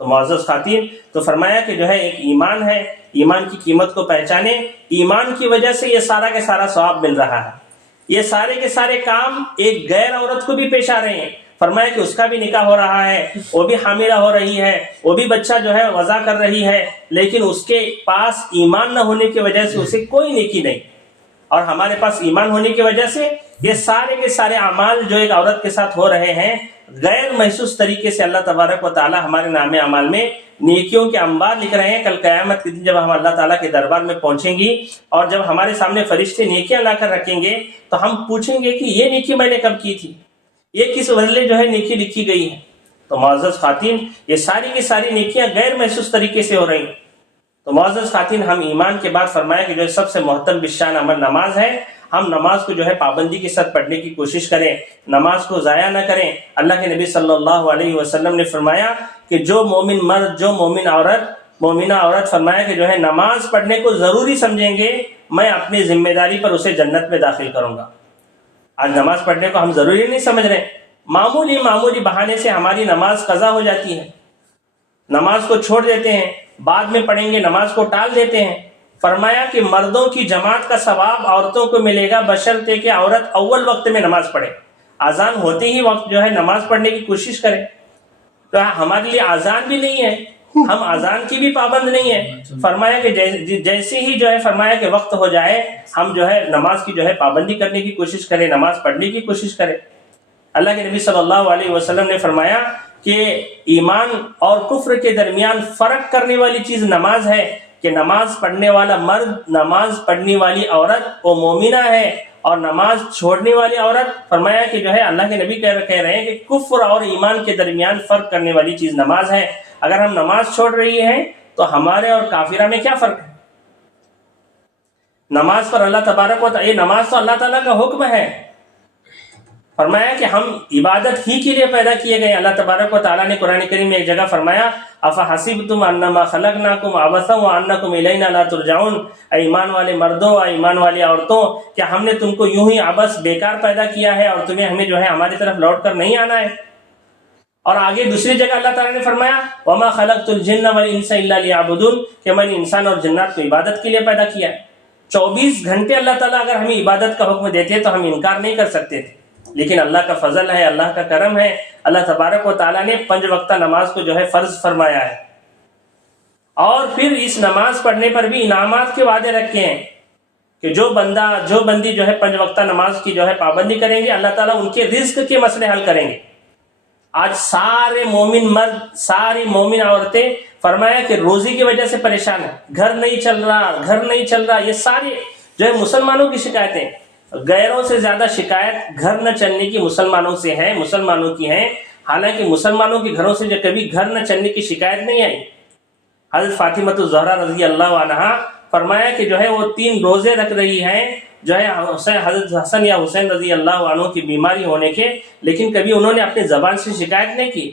تو معزز خواتین، تو فرمایا کہ جو ہے ایک ایمان ہے، ایمان کی قیمت کو پہچانے، ایمان کی وجہ سے یہ سارا کے سارا ثواب مل رہا ہے۔ یہ سارے کے سارے کام ایک غیر عورت کو بھی پیش آ رہے ہیں۔ فرمایا کہ اس کا بھی نکاح ہو رہا ہے، وہ بھی حاملہ ہو رہی ہے، وہ بھی بچہ جو ہے وضع کر رہی ہے، لیکن اس کے پاس ایمان نہ ہونے کی وجہ سے اسے کوئی نیکی نہیں، اور ہمارے پاس ایمان ہونے کی وجہ سے یہ سارے کے سارے اعمال جو ایک عورت کے ساتھ ہو رہے ہیں، غیر محسوس طریقے سے اللہ تبارک و تعالی ہمارے نام اعمال میں نیکیوں کے انبار لکھ رہے ہیں۔ کل قیامت کے دن جب ہم اللہ تعالیٰ کے دربار میں پہنچیں گی، اور جب ہمارے سامنے فرشتے نیکیاں لا کر رکھیں گے، تو ہم پوچھیں گے کہ یہ نیکی میں نے کب کی تھی، یہ کس بدلے جو ہے نیکی لکھی گئی ہے۔ تو معزز خواتین، یہ ساری کی ساری نیکیاں غیر محسوس طریقے سے ہو رہی ہیں۔ تو معزز خواتین، ہم ایمان کے بعد فرمایا کہ جو سب سے محتم بشان عمل نماز ہے، ہم نماز کو جو ہے پابندی کے ساتھ پڑھنے کی کوشش کریں، نماز کو ضائع نہ کریں۔ اللہ کے نبی صلی اللہ علیہ وسلم نے فرمایا کہ جو مومن مرد، جو مومنہ عورت فرمایا کہ جو ہے نماز پڑھنے کو ضروری سمجھیں گے، میں اپنی ذمہ داری پر اسے جنت میں داخل کروں گا۔ آج نماز پڑھنے کو ہم ضروری نہیں سمجھ رہے، معمولی بہانے سے ہماری نماز قضا ہو جاتی ہے، نماز کو چھوڑ دیتے ہیں، بعد میں پڑھیں گے، نماز کو ٹال دیتے ہیں۔ فرمایا کہ مردوں کی جماعت کا ثواب عورتوں کو ملے گا بشرطے کہ عورت اول وقت میں نماز پڑھے، اذان ہوتے ہی وقت جو ہے نماز پڑھنے کی کوشش کرے۔ تو ہمارے لیے اذان بھی نہیں ہے، ہم اذان کی بھی پابند نہیں ہے۔ فرمایا کہ جیسے ہی جو ہے فرمایا کہ وقت ہو جائے، ہم جو ہے نماز کی جو ہے پابندی کرنے کی کوشش کریں، نماز پڑھنے کی کوشش کریں۔ اللہ کے نبی صلی اللہ علیہ وسلم نے فرمایا کہ ایمان اور کفر کے درمیان فرق کرنے والی چیز نماز ہے، کہ نماز پڑھنے والا مرد، نماز پڑھنے والی عورت وہ مومنہ ہے، اور نماز چھوڑنے والی عورت، فرمایا کہ جو ہے اللہ کے نبی کہہ رہے ہیں کہ کفر اور ایمان کے درمیان فرق کرنے والی چیز نماز ہے۔ اگر ہم نماز چھوڑ رہی ہیں تو ہمارے اور کافرہ میں کیا فرق ہے؟ نماز پر اللہ تبارک و تعالی، یہ نماز تو اللہ تعالیٰ کا حکم ہے۔ فرمایا کہ ہم عبادت ہی کے لیے پیدا کیے گئے. اللہ تبارک و تعالیٰ نے قرآن کریم میں ایک جگہ فرمایا افحسبتم انما خلقناکم عبثا وانکم الینا لا ترجعون، اے ایمان والے مردوں، اے ایمان والی عورتوں، کیا ہم نے تم کو یوں ہی عبث بیکار پیدا کیا ہے اور تمہیں ہمیں جو ہے ہماری طرف لوٹ کر نہیں آنا ہے؟ اور آگے دوسری جگہ اللہ تعالیٰ نے فرمایا وما خلقت الجن والانس الا لیعبدون، کہ میں نے انسان اور جنات کو عبادت کے لیے پیدا کیا ہے. 24 گھنٹے اللہ تعالیٰ اگر ہمیں عبادت کا حکم دیتے تو ہم انکار نہیں کر سکتے تھے، لیکن اللہ کا فضل ہے، اللہ کا کرم ہے، اللہ تبارک و تعالیٰ نے 5 وقتہ نماز کو جو ہے فرض فرمایا ہے، اور پھر اس نماز پڑھنے پر بھی انعامات کے وعدے رکھے ہیں کہ جو بندی جو ہے 5 وقتہ نماز کی جو ہے پابندی کریں گے، اللہ تعالیٰ ان کے رزق کے مسئلے حل کریں گے. آج سارے مومن مرد، ساری مومن عورتیں فرمایا کہ روزی کی وجہ سے پریشان ہیں، گھر نہیں چل رہا. یہ سارے جو ہے مسلمانوں کی شکایتیں، غیروں سے زیادہ شکایت گھر نہ چلنے کی مسلمانوں سے ہے، مسلمانوں کی ہیں. حالانکہ مسلمانوں کے گھروں سے جو کبھی گھر نہ چلنے کی شکایت نہیں آئی. حضرت فاطمہ الزہرا رضی اللہ عنہا فرمایا کہ جو ہے وہ 3 روزے رکھ رہی ہیں جو ہے حضرت حسن یا حسین رضی اللہ عنہ کی بیماری ہونے کے، لیکن کبھی انہوں نے اپنی زبان سے شکایت نہیں کی.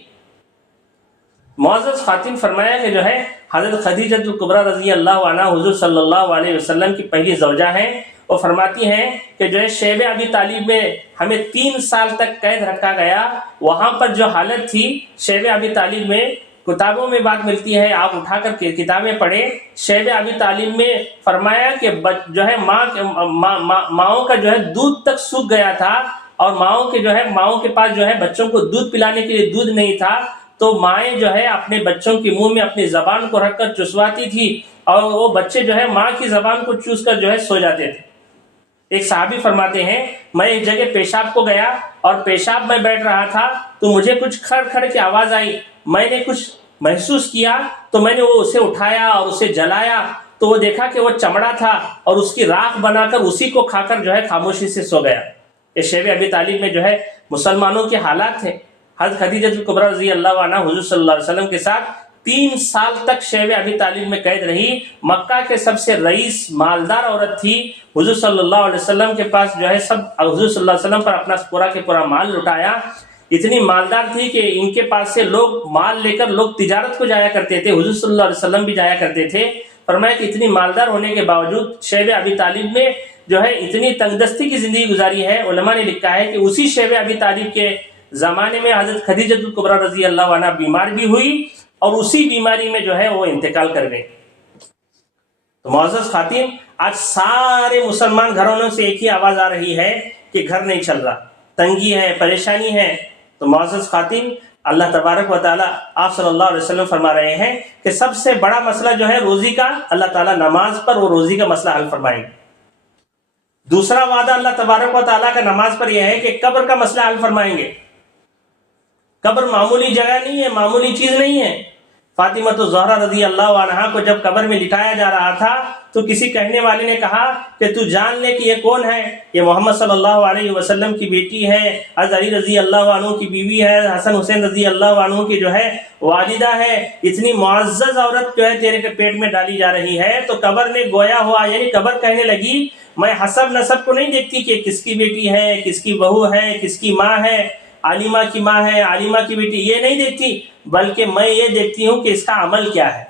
معزز خواتین، فرمایا کہ جو ہے حضرت خدیجہ الکبریٰ رضی اللہ عنہ حضور صلی اللہ علیہ وسلم کی پہلی زوجہ ہیں. وہ فرماتی ہیں کہ جو ہے شیب ابی طالب میں ہمیں 3 سال تک قید رکھا گیا. وہاں پر جو حالت تھی شیب ابی طالب میں، کتابوں میں بات ملتی ہے، آپ اٹھا کر کتابیں پڑھیں. شیب ابی طالب میں فرمایا کہ جو ہے ماؤں کا جو ہے دودھ تک سوکھ گیا تھا، اور ماؤں کے پاس جو ہے بچوں کو دودھ پلانے کے لیے دودھ نہیں تھا، تو مائیں جو ہے اپنے بچوں کے منہ میں اپنی زبان کو رکھ کر چسواتی تھی، اور وہ بچے جو ہے ماں کی زبان کو چوس کر جو ہے سو جاتے تھے. ایک صحابی فرماتے ہیں میں ایک جگہ پیشاب کو گیا اور پیشاب میں بیٹھ رہا تھا تو مجھے کچھ کھڑ کھڑ کی آواز آئی. میں نے کچھ محسوس کیا تو میں نے اسے اٹھایا اور اسے جلایا، تو وہ دیکھا کہ وہ چمڑا تھا اور اس کی راکھ بنا کر اسی کو کھا کر جو ہے خاموشی سے سو گیا. یہ شیب ابی طالب میں جو ہے مسلمانوں کے حالات تھے. حضرت خدیجہ الکبریٰ رضی اللہ عنہ حضور صلی اللہ علیہ وسلم کے ساتھ 3 سال تک شیب ابی طالب میں قید رہی. مکہ کے سب سے رئیس مالدار عورت تھی. حضور صلی اللہ علیہ وسلم کے پاس جو ہے حضور صلی اللہ علیہ وسلم پر اپنا پورا کے پورا مال لٹایا. اتنی مالدار تھی کہ ان کے پاس سے لوگ مال لے کر لوگ تجارت کو جایا کرتے تھے، حضور صلی اللہ علیہ وسلم بھی جایا کرتے تھے. فرمایا کہ اتنی مالدار ہونے کے باوجود شیب ابی طالب میں جو ہے اتنی تنگدستی کی زندگی گزاری ہے. علماء نے لکھا ہے کہ اسی شیب ابی طالب کے زمانے میں حضرت خدیجہ الکبریٰ رضی اللہ عنہ بیمار بھی ہوئی اور اسی بیماری میں جو ہے وہ انتقال کر گئی. تو معزز خواتین، آج سارے مسلمان گھروں سے ایک ہی آواز آ رہی ہے کہ گھر نہیں چل رہا، تنگی ہے، پریشانی ہے. تو معزز خواتین، اللہ تبارک و تعالیٰ آپ صلی اللہ علیہ وسلم فرما رہے ہیں کہ سب سے بڑا مسئلہ جو ہے روزی کا، اللہ تعالیٰ نماز پر وہ روزی کا مسئلہ حل فرمائیں گے. دوسرا وعدہ اللہ تبارک و تعالیٰ کا نماز پر یہ ہے کہ قبر کا مسئلہ حل فرمائیں گے. قبر معمولی جگہ نہیں ہے، معمولی چیز نہیں ہے. فاطمہ الزہرا رضی اللہ عنہا کو جب قبر میں لٹایا جا رہا تھا تو کسی کہنے والے نے کہا کہ تو جان لے کہ یہ کون ہے. یہ محمد صلی اللہ علیہ وسلم کی بیٹی ہے، حضرت علی رضی اللہ عنہ کی بیوی ہے، حسن حسین رضی اللہ عنہ کی جو ہے والدہ ہے. اتنی معزز عورت جو ہے تیرے پیٹ میں ڈالی جا رہی ہے. تو قبر نے گویا ہوا، یعنی قبر کہنے لگی میں حسب نسب کو نہیں دیکھتی کہ کس کی بیٹی ہے، کس کی بہو ہے، کس کی ماں ہے، عالمہ کی ماں ہے، عالمہ کی بیٹی، یہ نہیں دیکھتی، بلکہ میں یہ دیکھتی ہوں کہ اس کا عمل کیا ہے.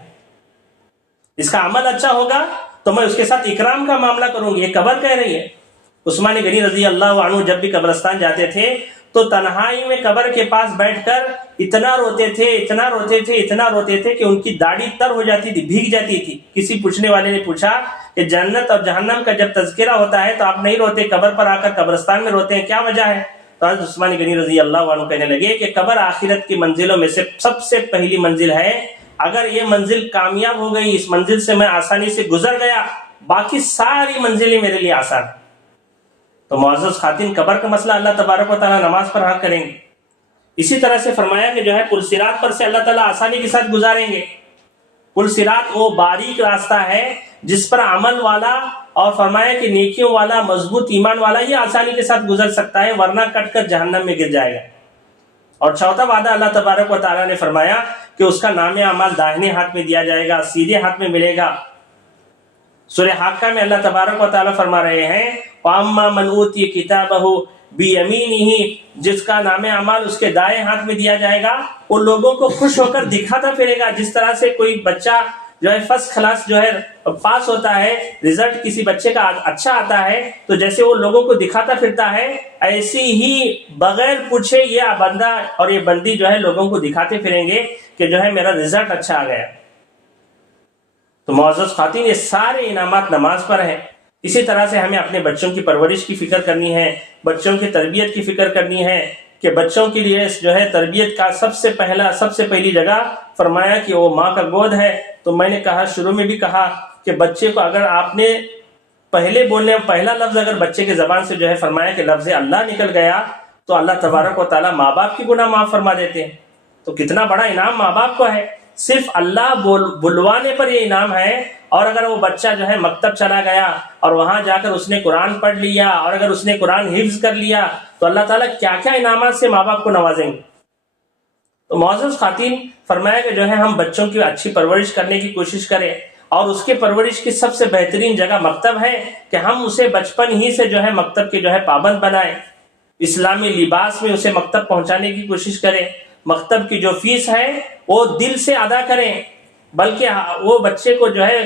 اس کا عمل اچھا ہوگا تو میں اس کے ساتھ اکرام کا معاملہ کروں گی. یہ قبر کہہ رہی ہے. عثمان غنی رضی اللہ عنہ جب بھی قبرستان جاتے تھے تو تنہائی میں قبر کے پاس بیٹھ کر اتنا روتے تھے کہ ان کی داڑھی تر ہو جاتی تھی، بھیگ جاتی تھی. کسی پوچھنے والے نے پوچھا کہ جنت اور جہنم کا جب تذکرہ ہوتا ہے تو آپ نہیں روتے، قبر پر آ کر قبرستان میں روتے ہیں، کیا وجہ ہے؟ تو حضرت عثمان غنی رضی اللہ عنہ کہنے لگے کہ قبر آخرت کی منزلوں میں سے سب سے پہلی منزل ہے. اگر یہ منزل کامیاب ہو گئی، اس منزل سے میں آسانی سے گزر گیا، باقی ساری منزلیں میرے لیے آسان. تو معزز خواتین، قبر کا مسئلہ اللہ تبارک و تعالیٰ نماز پر حل کریں گے. اسی طرح سے فرمایا کہ جو ہے پل صراط پر سے اللہ تعالیٰ آسانی کے ساتھ گزاریں گے. پل صراط وہ باریک راستہ ہے جس پر عمل والا اور فرمایا کہ نیکیوں والا، مضبوط ایمان والا یہ آسانی کے ساتھ گزر سکتا ہے، ورنہ کٹ کر جہنم میں گر جائے گا. اور چوتھا وعدہ اللہ تبارک و تعالیٰ نے فرمایا کہ اس کا نام اعمال داہنے ہاتھ میں دیا جائے گا، سیدھے ہاتھ میں ملے گا. سورہ حاقہ میں اللہ تبارک و تعالیٰ فرما رہے ہیں وَأَمَّا مَنْ أُوتِيَ كِتَابَهُ بیمینہ، جس کا نام اعمال اس کے دائیں ہاتھ میں دیا جائے گا، وہ لوگوں کو خوش ہو کر دکھاتا پھرے گا. جس طرح سے کوئی بچہ جو ہے فرسٹ کلاس جو ہے پاس ہوتا ہے، رزلٹ کسی بچے کا اچھا آتا ہے، تو جیسے وہ لوگوں کو دکھاتا پھرتا ہے، ایسی ہی بغیر پوچھے یہ بندہ اور یہ بندی جو ہے لوگوں کو دکھاتے پھریں گے کہ جو ہے میرا رزلٹ اچھا آ گیا. تو معزز خواتین، یہ سارے انعامات نماز پر ہیں. اسی طرح سے ہمیں اپنے بچوں کی پرورش کی فکر کرنی ہے، بچوں کی تربیت کی فکر کرنی ہے کہ بچوں کے لیے جو ہے تربیت کا سب سے پہلی جگہ فرمایا کہ وہ ماں کا گود ہے. تو میں نے کہا، شروع میں بھی کہا کہ بچے کو اگر آپ نے پہلا لفظ اگر بچے کے زبان سے جو ہے فرمایا کہ لفظ اللہ نکل گیا، تو اللہ تبارک و تعالیٰ ماں باپ کی گناہ معاف فرما دیتے ہیں. تو کتنا بڑا انعام ماں باپ کو ہے. صرف اللہ بلوانے پر یہ انعام ہے. اور اگر وہ بچہ جو ہے مکتب چلا گیا اور وہاں جا کر اس نے قرآن پڑھ لیا اور اگر اس نے قرآن حفظ کر لیا، تو اللہ تعالیٰ کیا کیا انعامات سے ماں باپ کو نوازیں گے. تو معزز خواتین، فرمایا کہ جو ہے ہم بچوں کی اچھی پرورش کرنے کی کوشش کریں، اور اس کے پرورش کی سب سے بہترین جگہ مکتب ہے کہ ہم اسے بچپن ہی سے جو ہے مکتب کے جو ہے پابند بنائیں. اسلامی لباس میں اسے مکتب پہنچانے کی کوشش کریں. مکتب کی جو فیس ہے وہ دل سے ادا کریں، بلکہ وہ بچے کو جو ہے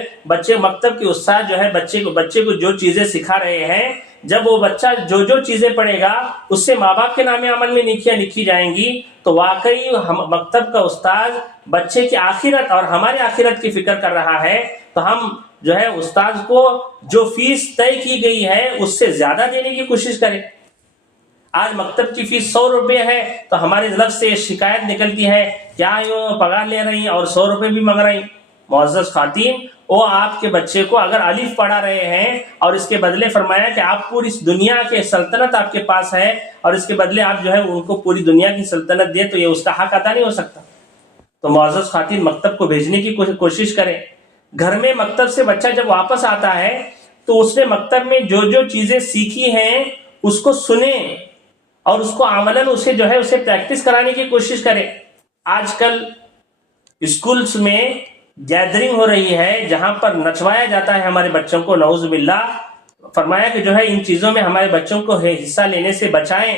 مکتب کے استاد جو ہے بچے کو جو چیزیں سکھا رہے ہیں، جب وہ بچہ جو چیزیں پڑھے گا اس سے ماں باپ کے نام عمل میں نیکیاں لکھی جائیں گی. تو واقعی مکتب کا استاد بچے کی آخرت اور ہمارے آخرت کی فکر کر رہا ہے. تو ہم جو ہے استاد کو جو فیس طے کی گئی ہے اس سے زیادہ دینے کی کوشش کریں. آج مکتب کی فیس 100 روپے ہے، تو ہمارے لفظ سے شکایت نکلتی ہے، کیا یہ پگار لے رہی ہیں اور 100 روپے بھی مانگ رہی. معزز خواتین، وہ آپ کے بچے کو اگر الف پڑھا رہے ہیں اور اس کے بدلے فرمایا کہ آپ پوری دنیا کے سلطنت آپ کے پاس ہے، اور اس کے بدلے آپ جو ہے ان کو پوری دنیا کی سلطنت دے، تو یہ اس کا حق ادا نہیں ہو سکتا. تو معزز خواتین، مکتب کو بھیجنے کی کوشش کریں. گھر میں مکتب سے بچہ جب واپس آتا ہے تو اس نے مکتب میں جو چیزیں سیکھی ہیں اس کو سنیں اور اس کو عملاً اسے پریکٹس کرانے کی کوشش کریں. آج کل اسکولز میں گیدرنگ ہو رہی ہے جہاں پر نچوایا جاتا ہے ہمارے بچوں کو، نعوذ باللہ. فرمایا کہ جو ہے ان چیزوں میں ہمارے بچوں کو حصہ لینے سے بچائیں.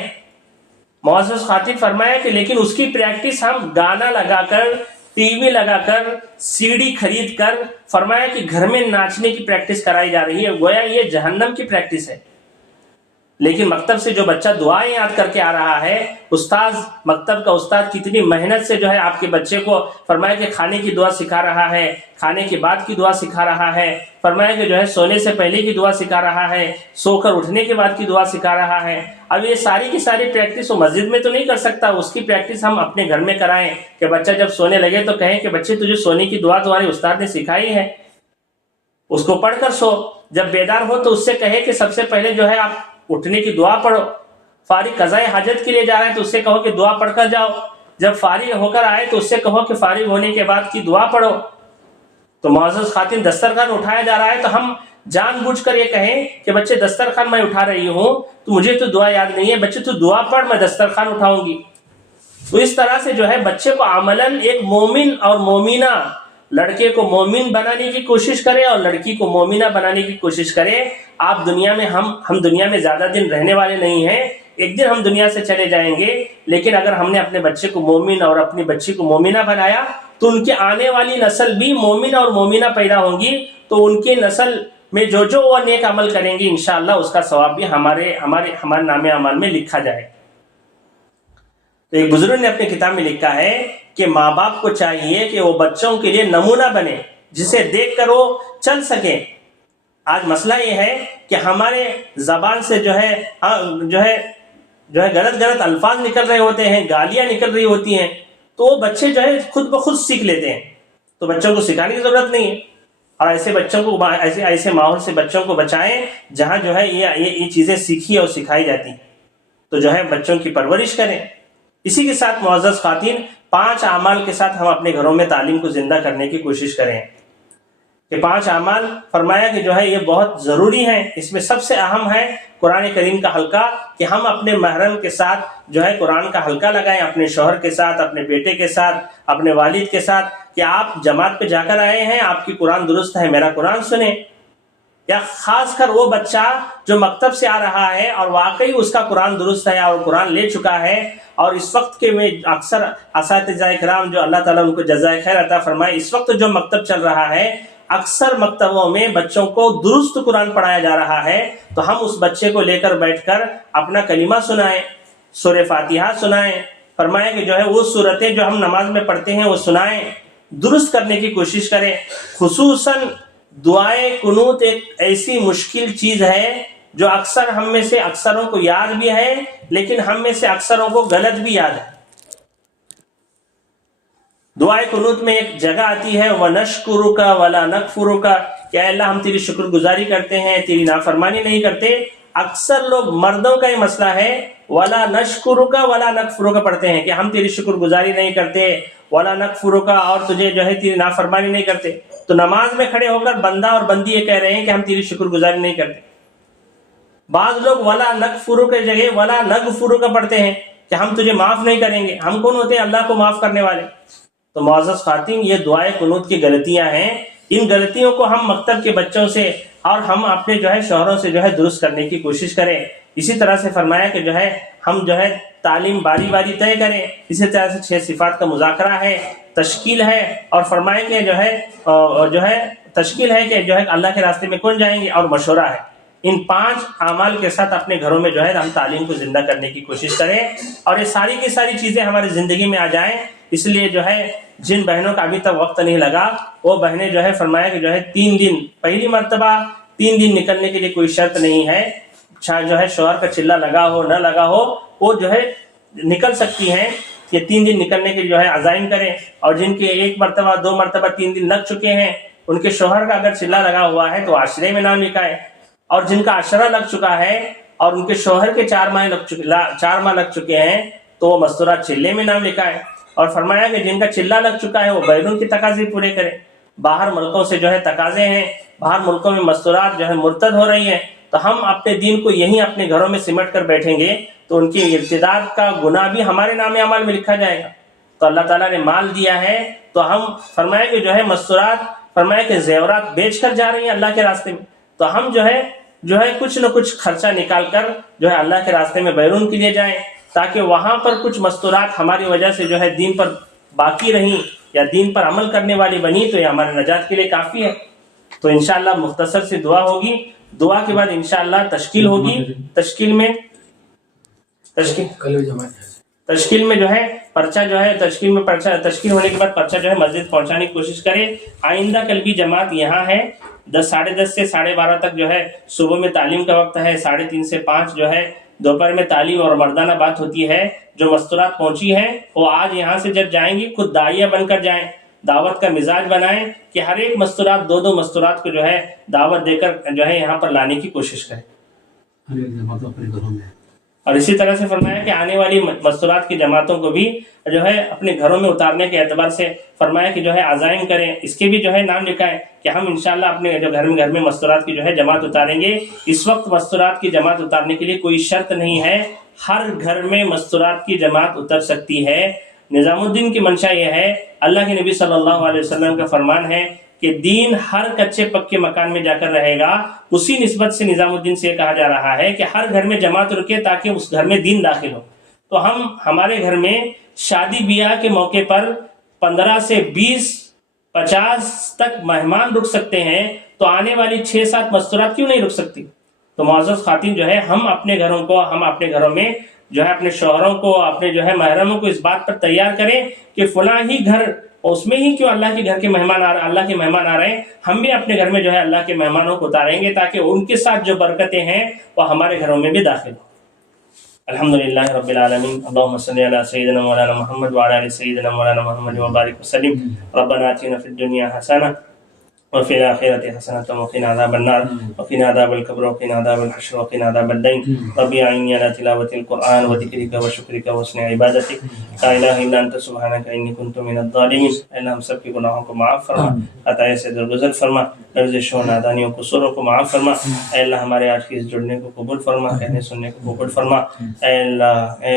معزز خاتون، فرمایا کہ لیکن اس کی پریکٹس ہم گانا لگا کر، ٹی وی لگا کر، سی ڈی خرید کر، فرمایا کہ گھر میں ناچنے کی پریکٹس کرائی جا رہی ہے. گویا یہ جہنم کی پریکٹس ہے. لیکن مکتب سے جو بچہ دعائیں یاد کر کے آ رہا ہے، مکتب کا استاد کتنی محنت سے جو ہے آپ کے بچے کو فرمایا کہ کھانے کی دعا سکھا رہا ہے، کھانے کے بعد کی دعا سکھا رہا ہے، فرمایا کہ جو ہے سونے سے پہلے کی دعا سکھا رہا ہے، سو کر اٹھنے کے بعد کی دعا سکھا رہا ہے. اب یہ ساری کی ساری پریکٹس وہ مسجد میں تو نہیں کر سکتا، اس کی پریکٹس ہم اپنے گھر میں کرائیں کہ بچہ جب سونے لگے تو کہیں کہ بچے تجھے سونے کی دعا تمہارے استاد نے سکھائی ہے، اس کو پڑھ کر سو. جب بیدار ہو تو اس سے کہے کہ سب سے پہلے جو ہے آپ اٹھنے کی دعا پڑھو. فارغ قضاء حاجت کے لیے جا رہے ہیں تو اس سے کہو کہ دعا پڑھ کر جاؤ. جب فارغ ہو کر آئے تو اس سے کہو کہ فارغ ہونے کے بعد کی دعا پڑھو. تو معزز خاتون، دسترخوان اٹھایا جا رہا ہے تو ہم جان بوجھ کر یہ کہیں کہ بچے دسترخوان میں اٹھا رہی ہوں تو مجھے تو دعا یاد نہیں ہے، بچے تو دعا پڑھ، میں دسترخوان اٹھاؤں گی. تو اس طرح سے جو ہے بچے کو عملاً ایک مومن اور مومنہ، لڑکے کو مومن بنانے کی کوشش کرے اور لڑکی کو مومنہ بنانے کی کوشش کرے. آپ دنیا میں ہم دنیا میں زیادہ دن رہنے والے نہیں ہیں، ایک دن ہم دنیا سے چلے جائیں گے. لیکن اگر ہم نے اپنے بچے کو مومن اور اپنی بچی کو مومنہ بنایا تو ان کی آنے والی نسل بھی مومن اور مومنہ پیدا ہوں گی. تو ان کی نسل میں جو وہ نیک عمل کریں گی انشاءاللہ اس کا ثواب بھی ہمارے نام اعمال میں لکھا جائے. تو ایک بزرگ نے اپنے کتاب میں لکھا ہے کہ ماں باپ کو چاہیے کہ وہ بچوں کے لیے نمونہ بنے جسے دیکھ کر وہ چل سکیں. آج مسئلہ یہ ہے کہ ہمارے زبان سے جو ہے غلط الفاظ نکل رہے ہوتے ہیں، گالیاں نکل رہی ہوتی ہیں، تو وہ بچے جو ہے خود بخود سیکھ لیتے ہیں. تو بچوں کو سکھانے کی ضرورت نہیں ہے. اور ایسے بچوں کو ایسے ماحول سے بچوں کو بچائیں جہاں جو ہے یہ چیزیں سیکھی اور سکھائی جاتی. تو جو ہے بچوں کی پرورش کریں. اسی کے ساتھ معزز خواتین، 5 اعمال کے ساتھ ہم اپنے گھروں میں تعلیم کو زندہ کرنے کی کوشش کریں. کہ 5 اعمال فرمایا کہ جو ہے یہ بہت ضروری ہیں. اس میں سب سے اہم ہے قرآن کریم کا حلقہ، کہ ہم اپنے محرم کے ساتھ جو ہے قرآن کا حلقہ لگائیں، اپنے شوہر کے ساتھ، اپنے بیٹے کے ساتھ، اپنے والد کے ساتھ، کہ آپ جماعت پہ جا کر آئے ہیں، آپ کی قرآن درست ہے، میرا قرآن سنیں. یا خاص کر وہ بچہ جو مکتب سے آ رہا ہے اور واقعی اس کا قرآن درست ہے اور قرآن لے چکا ہے، اور اس وقت کے میں اکثر اساتذہ کرام جو اللہ تعالیٰ ان کو جزائے خیر عطا فرمائے، اس وقت جو مکتب چل رہا ہے اکثر مکتبوں میں بچوں کو درست قرآن پڑھایا جا رہا ہے، تو ہم اس بچے کو لے کر بیٹھ کر اپنا کلمہ سنائیں، سورہ فاتحہ سنائیں، فرمائیں کہ جو ہے وہ صورتیں جو ہم نماز میں پڑھتے ہیں وہ سنائیں، درست کرنے کی کوشش کریں۔ خصوصاً دعائے قنوت ایک ایسی مشکل چیز ہے جو اکثر ہم میں سے اکثروں کو یاد بھی ہے، لیکن ہم میں سے اکثروں کو غلط بھی یاد ہے۔ دعائے قنوت میں ایک جگہ آتی ہے وَنَشْكُرُكَ وَلَا نَكْفُرُكَ، کہ اللہ ہم تیری شکر گزاری کرتے ہیں، تیری نافرمانی نہیں کرتے۔ اکثر لوگ مردوں کا یہ مسئلہ ہے وَلَا نَشْكُرُكَ وَلَا نَكْفُرُكَ پڑھتے ہیں کہ ہم تیری شکر گزاری نہیں کرتے، وَلَا نَكْفُرُكَ اور تجھے جو ہے تیری نافرمانی نہیں کرتے۔ تو نماز میں کھڑے ہو کر بندہ اور بندی یہ کہہ رہے ہیں کہ ہم تیری شکر گزاری نہیں کرتے۔ بعض لوگ وَلَا نَكْفُرُكَ کے جگہ وَلَا نَغْفُرُكَ پڑھتے ہیں کہ ہم تجھے معاف نہیں کریں گے۔ ہم کون ہوتے ہیں اللہ کو معاف کرنے والے؟ تو معزز خواتین، یہ دعائے قنوت کی غلطیاں ہیں، ان غلطیوں کو ہم مکتب کے بچوں سے اور ہم اپنے جو ہے شوہروں سے جو ہے درست کرنے کی کوشش کریں۔ اسی طرح سے فرمایا کہ جو ہے ہم جو ہے تعلیم باری باری طے کریں۔ اسی طرح سے 6 صفات کا مذاکرہ ہے، تشکیل ہے، اور فرمائے کہ جو ہے تشکیل ہے کہ جو ہے اللہ کے راستے میں کون جائیں گے، اور مشورہ ہے۔ ان 5 اعمال کے ساتھ اپنے گھروں میں جو ہے ہم تعلیم کو زندہ کرنے کی کوشش کریں، اور یہ ساری کی ساری چیزیں ہماری زندگی میں آ جائیں۔ اس لیے جو ہے جن بہنوں کا ابھی تک وقت نہیں لگا، وہ بہنیں جو ہے فرمایا کہ جو ہے 3 دن، پہلی مرتبہ 3 دن نکلنے کے لیے کوئی شرط نہیں ہے، چاہے جو ہے شوہر کا چلہ لگا ہو نہ لگا ہو، وہ جو ہے نکل سکتی ہیں کہ 3 دن نکلنے کے جو ہے عزائم کریں۔ اور جن کے 1 مرتبہ 2 مرتبہ 3 دن لگ چکے ہیں، ان کے شوہر کا اگر چلہ لگا ہوا ہے تو عشرے میں نام لکھائیں، اور جن کا عشرہ لگ چکا ہے اور ان کے شوہر کے 4 ماہ لگ چکے ہیں تو وہ مستورات چلے میں نام لکھائیں۔ اور فرمایا کہ جن کا چلہ لگ چکا ہے وہ بیرون کی تقاضے پورے کریں۔ باہر ملکوں سے جو ہے تقاضے ہیں، باہر ملکوں میں مستورات جو ہے مرتد ہو رہی ہیں، تو ہم اپنے دین کو یہیں اپنے گھروں میں سمٹ کر بیٹھیں گے تو ان کی ارتداد کا گناہ بھی ہمارے نام عمل میں لکھا جائے گا۔ تو اللہ تعالیٰ نے مال دیا ہے تو ہم فرمایا کہ جو ہے مستورات، فرمایا کہ زیورات بیچ کر جا رہی ہیں اللہ کے راستے میں، تو ہم جو ہے کچھ نہ کچھ خرچہ نکال کر جو ہے اللہ کے راستے میں بیرون کے لیے جائیں، تاکہ وہاں پر کچھ مستورات ہماری وجہ سے جو ہے دین پر باقی رہیں یا دین پر عمل کرنے والی بنی، تو یہ ہمارے نجات کے لیے کافی ہے۔ تو انشاءاللہ مختصر سی دعا ہوگی، دعا کے بعد انشاءاللہ تشکیل ہوگی۔ تشکیل میں جو ہے پرچہ جو ہے تشکیل ہونے کے بعد پرچہ جو ہے مسجد پہنچانے کی کوشش کرے۔ آئندہ کل کی جماعت یہاں ہے، 10:30 سے 12:30 تک جو ہے صبح میں تعلیم کا وقت ہے، 3:30 سے 5 جو ہے دوپہر میں تعلیم اور مردانہ بات ہوتی ہے۔ جو مستورات پہنچی ہیں وہ آج یہاں سے جب جائیں گی خود داعیہ بن کر جائیں، دعوت کا مزاج بنائیں کہ ہر ایک مستورات 2 مستورات کو جو ہے دعوت دے کر جو ہے یہاں پر لانے کی کوشش کریں۔ اور اسی طرح سے فرمایا کہ آنے والی مستورات کی جماعتوں کو بھی جو ہے اپنے گھروں میں اتارنے کے اعتبار سے فرمایا کہ جو ہے عزائم کریں، اس کے بھی جو ہے نام لکھائیں کہ ہم انشاءاللہ اپنے جو گھر میں مستورات کی جو ہے جماعت اتاریں گے۔ اس وقت مستورات کی جماعت اتارنے کے لیے کوئی شرط نہیں ہے، ہر گھر میں مستورات کی جماعت اتر سکتی ہے۔ نظام الدین کی منشا یہ ہے، اللہ کے نبی صلی اللہ علیہ وسلم کا فرمان ہے کہ دین ہر کچے پکے مکان میں جا کر رہے گا۔ اسی نسبت سے نظام الدین سے کہا جا رہا ہے کہ ہر گھر میں جماعت رکے تاکہ اس گھر میں دین داخل ہو۔ تو ہمارے گھر میں شادی بیاہ کے موقع پر 15 سے 20 50 تک مہمان رک سکتے ہیں، تو آنے والی 6-7 مستورات کیوں نہیں رک سکتی؟ تو معزز خواتین جو ہے ہم اپنے گھروں میں جو ہے اپنے شوہروں کو، اپنے جو ہے محرموں کو اس بات پر تیار کریں کہ فلاں ہی گھر، اس میں ہی کیوں اللہ کے گھر کے مہمان آ رہے ہیں، ہم بھی اپنے گھر میں جو ہے اللہ کے مہمانوں کو اتاریں گے تاکہ ان کے ساتھ جو برکتیں ہیں وہ ہمارے گھروں میں بھی داخل ہوں۔ الحمدللہ رب العالمین، اللہم صلی علی سیدنا مولانا محمد وعلی آل سیدنا مولانا محمد وبارک وسلم۔ ربنا آتنا فی الدنیا حسنہ وفي الآخرة حسنة وقنا عذاب النار وقنا عذاب القبر وقنا عذاب الحشر وقنا عذاب الدين رب أعني على تلاوة القرآن وذكرك وشكرك وحسن عبادتك لا إله إلا أنت سبحانك إني كنت من الظالمين۔ اللہ ہم سب کے گناہوں کو معاف فرما، خطائیں سے درگزر فرما، لرزش و نادانیوں قصوروں کو معاف فرما۔ اے اللہ ہمارے آج کے اس جڑنے کو قبول فرما، کہنے سننے کو قبول فرما۔ اے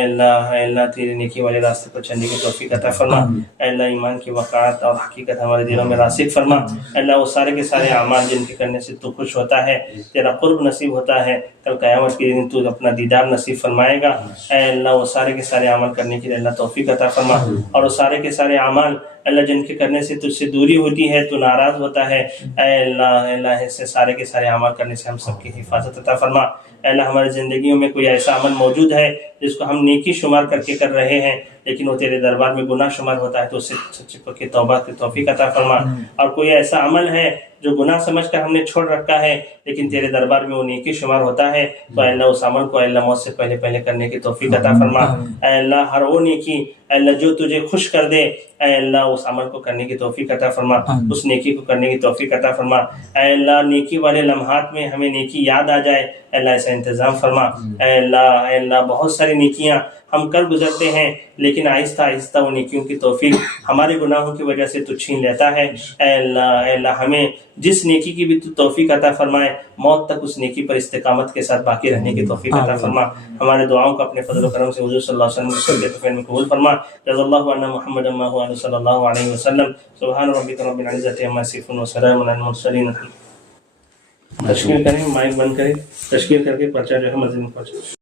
اللہ تیرے نیکی والے راستے پر چلنے کی توفیق عطا فرما۔ اے اللہ ایمان کی وقعات اور حقیقت ہمارے دلوں میں راسخ فرما۔ اے اللہ سارے کے سارے اعمال جن کے کرنے سے تو خوش ہوتا ہے، تیرا قرب نصیب ہوتا ہے، کل قیامت کے دن تو اپنا دیدار نصیب فرمائے گا۔ اے اللہ وہ سارے کے سارے عمل کرنے کے لیے اللہ توفیق عطا فرما، اور وہ سارے کے سارے اعمال اللہ جن کے کرنے سے تجھ سے دوری ہوتی ہے، تو ناراض ہوتا ہے، اے اللہ ایسے سارے کے سارے عمل کرنے سے ہم سب کی حفاظت عطا فرما۔ اے اللہ ہماری زندگیوں میں کوئی ایسا عمل موجود ہے جس کو ہم نیکی شمار کر کے کر رہے ہیں لیکن وہ تیرے دربار میں گناہ شمار ہوتا ہے، تو اس سے سچے پکی توبہ کی توفیق عطا فرما۔ اور کوئی ایسا عمل ہے جو گناہ سمجھ کر ہم نے چھوڑ رکھا ہے لیکن تیرے دربار میں وہ نیکی شمار ہوتا ہے، تو اے اللہ اس عمل کو اے اللہ موت سے پہلے کرنے کی توفیق عطا فرما۔ اے اللہ ہر وہ نیکی اے اللہ جو تجھے خوش کر دے، اے اللہ اس عمل کو کرنے کی توفیق عطا فرما، اس نیکی کو کرنے کی توفیق عطا فرما۔ اے اللہ نیکی والے لمحات میں ہمیں نیکی یاد آ جائے، اے اللہ ایسا انتظام فرما۔ اے اللہ بہت ساری نیکیاں ہم کر گزرتے ہیں لیکن آہستہ آہستہ وہ نیکیوں کی توفیق ہمارے گناہوں کی وجہ سے تو چھین لیتا ہے۔ اے اللہ ہمیں جس نیکی کی بھی تو توفیق عطا فرمائے، موت تک اس نیکی پر استقامت کے ساتھ باقی رہنے کی توفیق عطا فرما۔ ہمارے دعاؤں کو اپنے فضل و کرم سے حضور صلی اللہ علیہ وسلم کے توفیق میں قبول فرما۔ رضی اللہ عنہ محمد صلی اللہ علیہ وسلم۔ سبحان ربک رب العزۃ عما یصفون وسلام علی المرسلین۔ تشکیل کریں، مائک بند کریں، تشکیل کر کے پرچہ جو ہے مسجد میں پہنچے۔